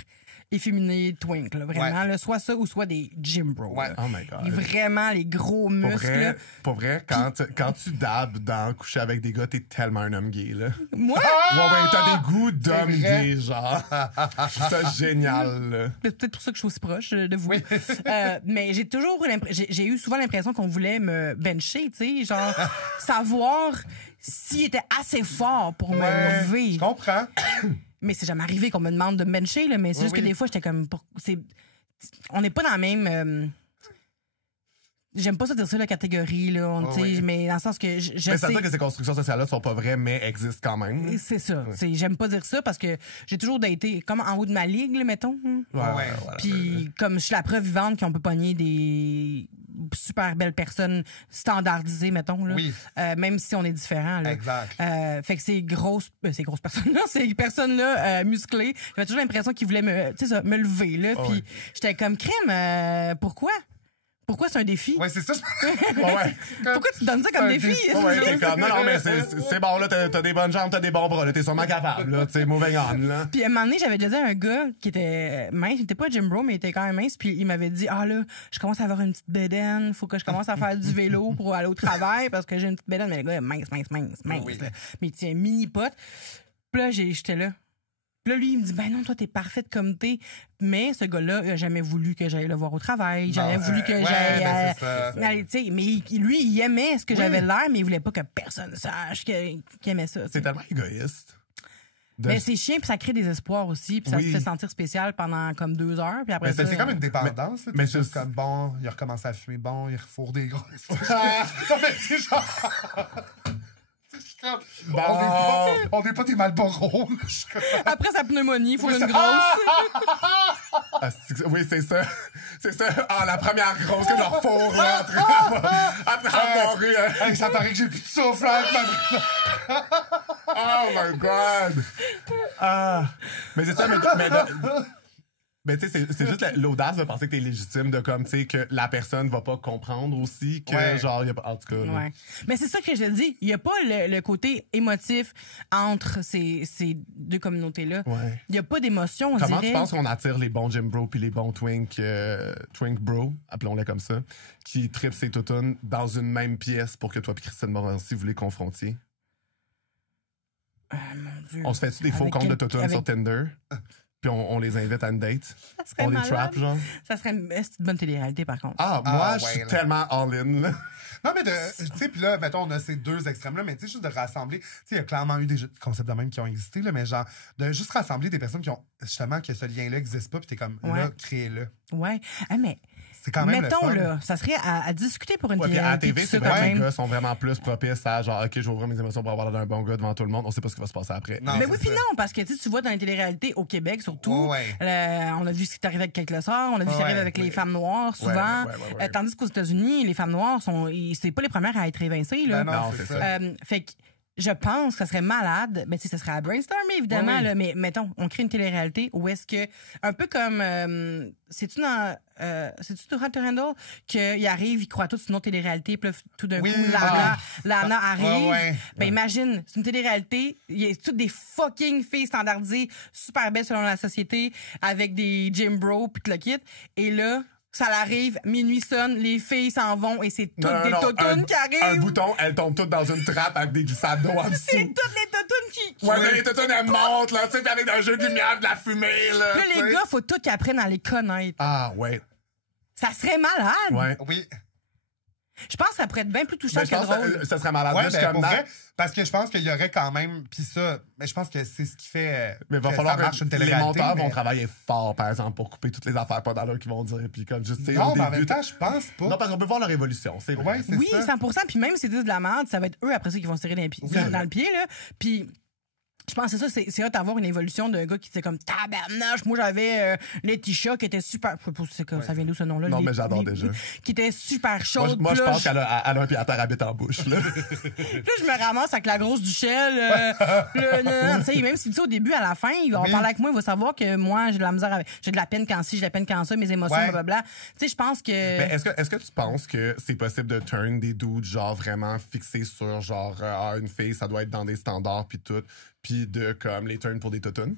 efféminés, twink, là, vraiment, Ouais. là, soit ça ou soit des gym bros. Ouais. là. Oh my God. Vraiment, les gros muscles. là. Pour vrai, quand tu dabs dans coucher avec des gars, t'es tellement un homme gay, là. Moi, Ouais, t'as des goûts d'homme C'est vrai. gay, genre. Je trouve ça génial, là. c'est peut-être pour ça que je suis aussi proche de vous. Mais j'ai toujours j'ai eu souvent l'impression qu'on voulait me bencher, tu sais, genre savoir s'il était assez fort pour me lever. Je comprends. Mais c'est jamais arrivé qu'on me demande de me bencher, là, mais c'est Oui, juste que oui. des fois, j'étais comme... on n'est pas dans la même... j'aime pas ça dire ça, la catégorie, là, tu sais, oui. mais dans le sens que je Mais ça veut sais... dire que ces constructions sociales-là sont pas vraies, mais existent quand même. C'est ça. J'aime pas dire ça parce que j'ai toujours été comme en haut de ma ligue, là, mettons. Ouais. Puis comme je suis la preuve vivante qu'on peut pogner des super belles personnes standardisées, mettons, là. Oui. Même si on est différents. Là. Exact. Fait que ces grosses personnes-là, ces personnes-là musclées, j'avais toujours l'impression qu'ils voulaient me lever. Là, puis ouais. j'étais comme crème, pourquoi? Pourquoi c'est un défi? Ouais, c'est ça. Ouais. Pourquoi tu te donnes ça comme un défi? défi. Ouais, t'es comme, non, mais c'est bon, là, t'as des bonnes jambes, t'as des bons bras, là, t'es sûrement capable, là, tu sais, mauvais on, là. Puis à un moment donné, j'avais déjà dit à un gars qui était mince, il était pas Jim Bro, mais il était quand même mince, puis il m'avait dit, ah là, je commence à avoir une petite bédaine, faut que je commence à faire du vélo pour aller au travail parce que j'ai une petite bédaine, mais le gars est mince, Oui. là. Mais il tient un mini pote. Puis là, j'étais là. Puis là, lui, il me dit, ben non, toi, t'es parfaite comme t'es. Mais ce gars-là, il a jamais voulu que j'aille le voir au travail. J'avais voulu que j'aille. ben, c'est ça. aller, tu sais, mais lui, il aimait ce que j'avais l'air, mais il voulait pas que personne sache qu'il aimait ça. tu sais. C'est tellement égoïste. Mais c'est chiant, puis ça crée des espoirs aussi, puis ça te fait sentir spécial pendant comme 2 heures, puis après ça... C'est comme une dépendance. Mais c'est juste comme, bon, il recommence à fumer, bon, il refourre des gros. Non, mais c'est genre... Bon. On n'est pas des Malboro. Après sa pneumonie, il faut une grosse. Oui, c'est ça. C'est ça. Ah, la première grosse que je refourre, là, après avoir eu... Hey, ça paraît que j'ai plus de souffle, hein, Oh my God! Ah! Mais c'est ça, mais tu sais, c'est juste l'audace de penser que t'es légitime, de comme, tu sais, que la personne va pas comprendre aussi, que genre, y a pas. En tout cas. Ouais. Mais c'est ça que je te dis. Il y a pas le côté émotif entre ces deux communautés-là. Ouais. Il y a pas d'émotion, on Comment dirait. tu penses qu'on attire les bons gym bros puis les bons twink bro, appelons-les comme ça, qui trippent ces toutounes dans une même pièce pour que toi et Christine Morancy vous les confrontiez? Mon Dieu. On se fait-tu des faux comptes de toutounes sur Tinder? Puis on les invite à une date? Ça serait On les malade. trap, genre? Ça serait une bonne télé-réalité, par contre. Ah, moi, je suis là. tellement all-in, là. Non, mais tu sais, puis là, mettons, on a ces deux extrêmes-là, mais tu sais, juste de rassembler. Tu sais, il y a clairement eu des concepts de même qui ont existé, là, mais genre, de juste rassembler des personnes qui ont, justement, que ce lien-là n'existe pas, puis t'es comme, là, créez-le. Ouais. Ah, mais. C'est quand même mettons, le fun. là, ça serait à discuter pour une Ouais, puis à la télé-réalité. TV, c'est tout ça, vrai quand que les même. gars sont vraiment plus propices à genre, OK, je vais ouvrir mes émotions pour avoir l'air d'un bon gars devant tout le monde. On sait pas ce qui va se passer après. Non, Mais c'est oui, puis ça. non, parce que tu vois dans les téléréalités au Québec, surtout, Ouais. on a vu ce qui est arrivé avec Kate Lessard, on a vu ce qui arrive avec les femmes noires, souvent. Ouais. Tandis qu'aux États-Unis, les femmes noires c'est pas les premières à être évincées, là. Ben Non, c'est ça. Fait que je pense que ça serait malade. Ben, tu sais, ça serait à brainstormer, évidemment, Oui. là, mais mettons, on crée une télé-réalité où est-ce que, un peu comme, c'est-tu dans Hot to Handle, qu'il arrive, il croit tout sur une autre télé-réalité, puis là, tout d'un Oui, coup, Lana arrive. ouais. Ben, imagine, c'est une télé-réalité, il y a toutes des fucking filles standardisées, super belles selon la société, avec des gym bros, puis tout le kit. Et là, ça l'arrive, minuit sonne, les filles s'en vont et c'est toutes des toutounes qui arrivent. Un bouton, elles tombent toutes dans une trappe avec des glissades d'eau en dessous. C'est toutes les toutounes qui... Ouais, mais les toutounes, elles montent, là, tu sais, puis avec un jeu de lumière, de la fumée, là. Là, tu sais. les gars, faut tout qu'ils apprennent à les connaître. Ah, ouais. Ça serait malade. Ouais. Oui. Je pense que ça pourrait être bien plus touchant Mais je que pense drôle. que ça serait malade. Ouais, Là, je suis ben, comme, pour non. vrai, parce que je pense qu'il y aurait quand même, puis ça, mais je pense que c'est ce qui fait Mais il va que falloir ça marche une que les télé-réalité. monteurs mais- vont travailler fort, par exemple, pour couper toutes les affaires pas dans l'heure qu'ils vont dire. Puis comme juste, tu sais, Non, au mais en début, même temps, je pense pas. Non, parce qu'on peut voir leur évolution, c'est vrai. Ouais, c'est Oui, ça. 100%. Puis même si c'est de la merde, ça va être eux après ça qui vont se tirer dans le pied. Là. Puis je pense que c'est ça, c'est hot d'avoir une évolution d'un gars qui était comme tabarnache. Moi, j'avais Laetitia qui était super. Je sais pas si c'est ça vient d'où ce nom-là. Non, mais j'adore déjà. Qui était super chaude. Moi, je Puis là, pense qu'elle a un pied à terre habite en bouche, là. Puis là, je me ramasse avec la grosse Duchelle. Tu sais, même si tu sais, au début, à la fin, il va en Oui. parler avec moi, il va savoir que moi, j'ai de la misère avec. J'ai de la peine quand ci, j'ai de la peine quand ça, mes émotions, Ouais. blablabla. Tu sais, je pense que. Mais est-ce que tu penses que c'est possible de turn des dudes, genre, vraiment fixés sur, genre, une fille, ça doit être dans des standards, puis tout, puis de, comme, les turn pour des toutounes?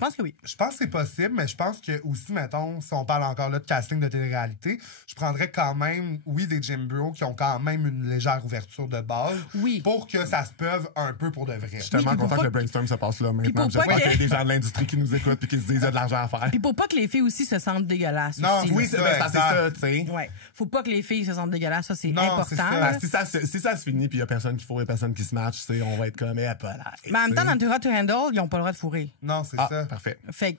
Je pense que oui. Je pense que c'est possible, mais je pense que aussi, mettons, si on parle encore là de casting de télé-réalité, je prendrais quand même, oui, des gym bros qui ont quand même une légère ouverture de base. Oui. Pour que ça se peut un peu pour de vrai. Je suis tellement puis pour content pas que le brainstorm se passe là maintenant. pour pas J'espère que- qu'il y a des gens de l'industrie qui nous écoutent puis qui se disent il y a de l'argent à faire. Puis pour pas que les filles aussi se sentent dégueulasses. Non, aussi. Oui, c'est c'est ça, ça, tu sais. Ouais. Faut pas que les filles se sentent dégueulasses, ça c'est Non, important. c'est ça. là. Parce que si ça se finit puis il y a personne qui fourre et personne qui se match, tu sais, on va être comme, pas là. Mais en même temps, dans Too Hot to Handle, ils ont pas le droit de fourrer. Non, c'est Ah, ça. parfait. Fait que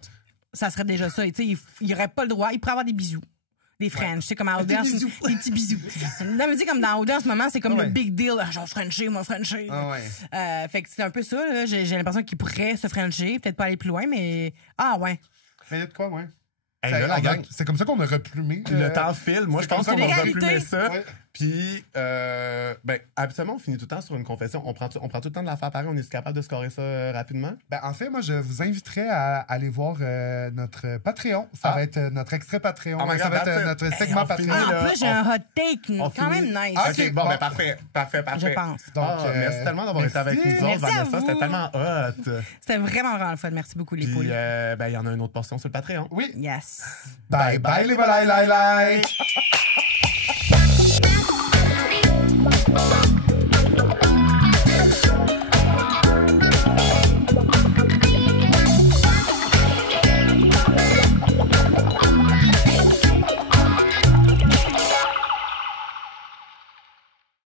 ça serait déjà ça. Et tu sais, il aurait pas le droit. Il pourrait avoir des bisous. Des French, tu sais, comme à Audience. Des petits bisous. Non, mais tu sais, comme dans Audience, en ce moment, c'est comme Ouais. le big deal. Ah, genre, Frencher, moi, Frencher. Ah ouais. Fait que c'est un peu ça, là. J'ai l'impression qu'il pourrait se Frencher. Peut-être pas aller plus loin, mais. Ah, ouais. Mais il y a de quoi, ouais. Hey, Ça, là, la on a- gang, c'est comme ça qu'on a replumé. le temps file. Moi, je c'est pense comme qu'on ça. va Des replumer réalités. ça. Ouais. Puis, habituellement, on finit tout le temps sur une confession. On prend tout le temps de la faire pareil. On est capable de scorer ça rapidement. Ben, en fait, moi, je vous inviterais à aller voir notre Patreon. Ça va être notre extrait Patreon. Oh my ça God, va être that's it. notre Hey, segment on Patreon. finit, Ah, là, en plus, j'ai un hot take. on Quand finit. même nice. Ah, OK, Ok, bon, bon. ben parfait. Je pense. Donc, merci tellement d'avoir été avec nous autres, Merci à Vanessa. vous. C'était tellement hot. C'était vraiment le fun. Merci beaucoup, les Puis, poules. il y en a une autre portion sur le Patreon. Oui. Yes. Bye bye les volailles,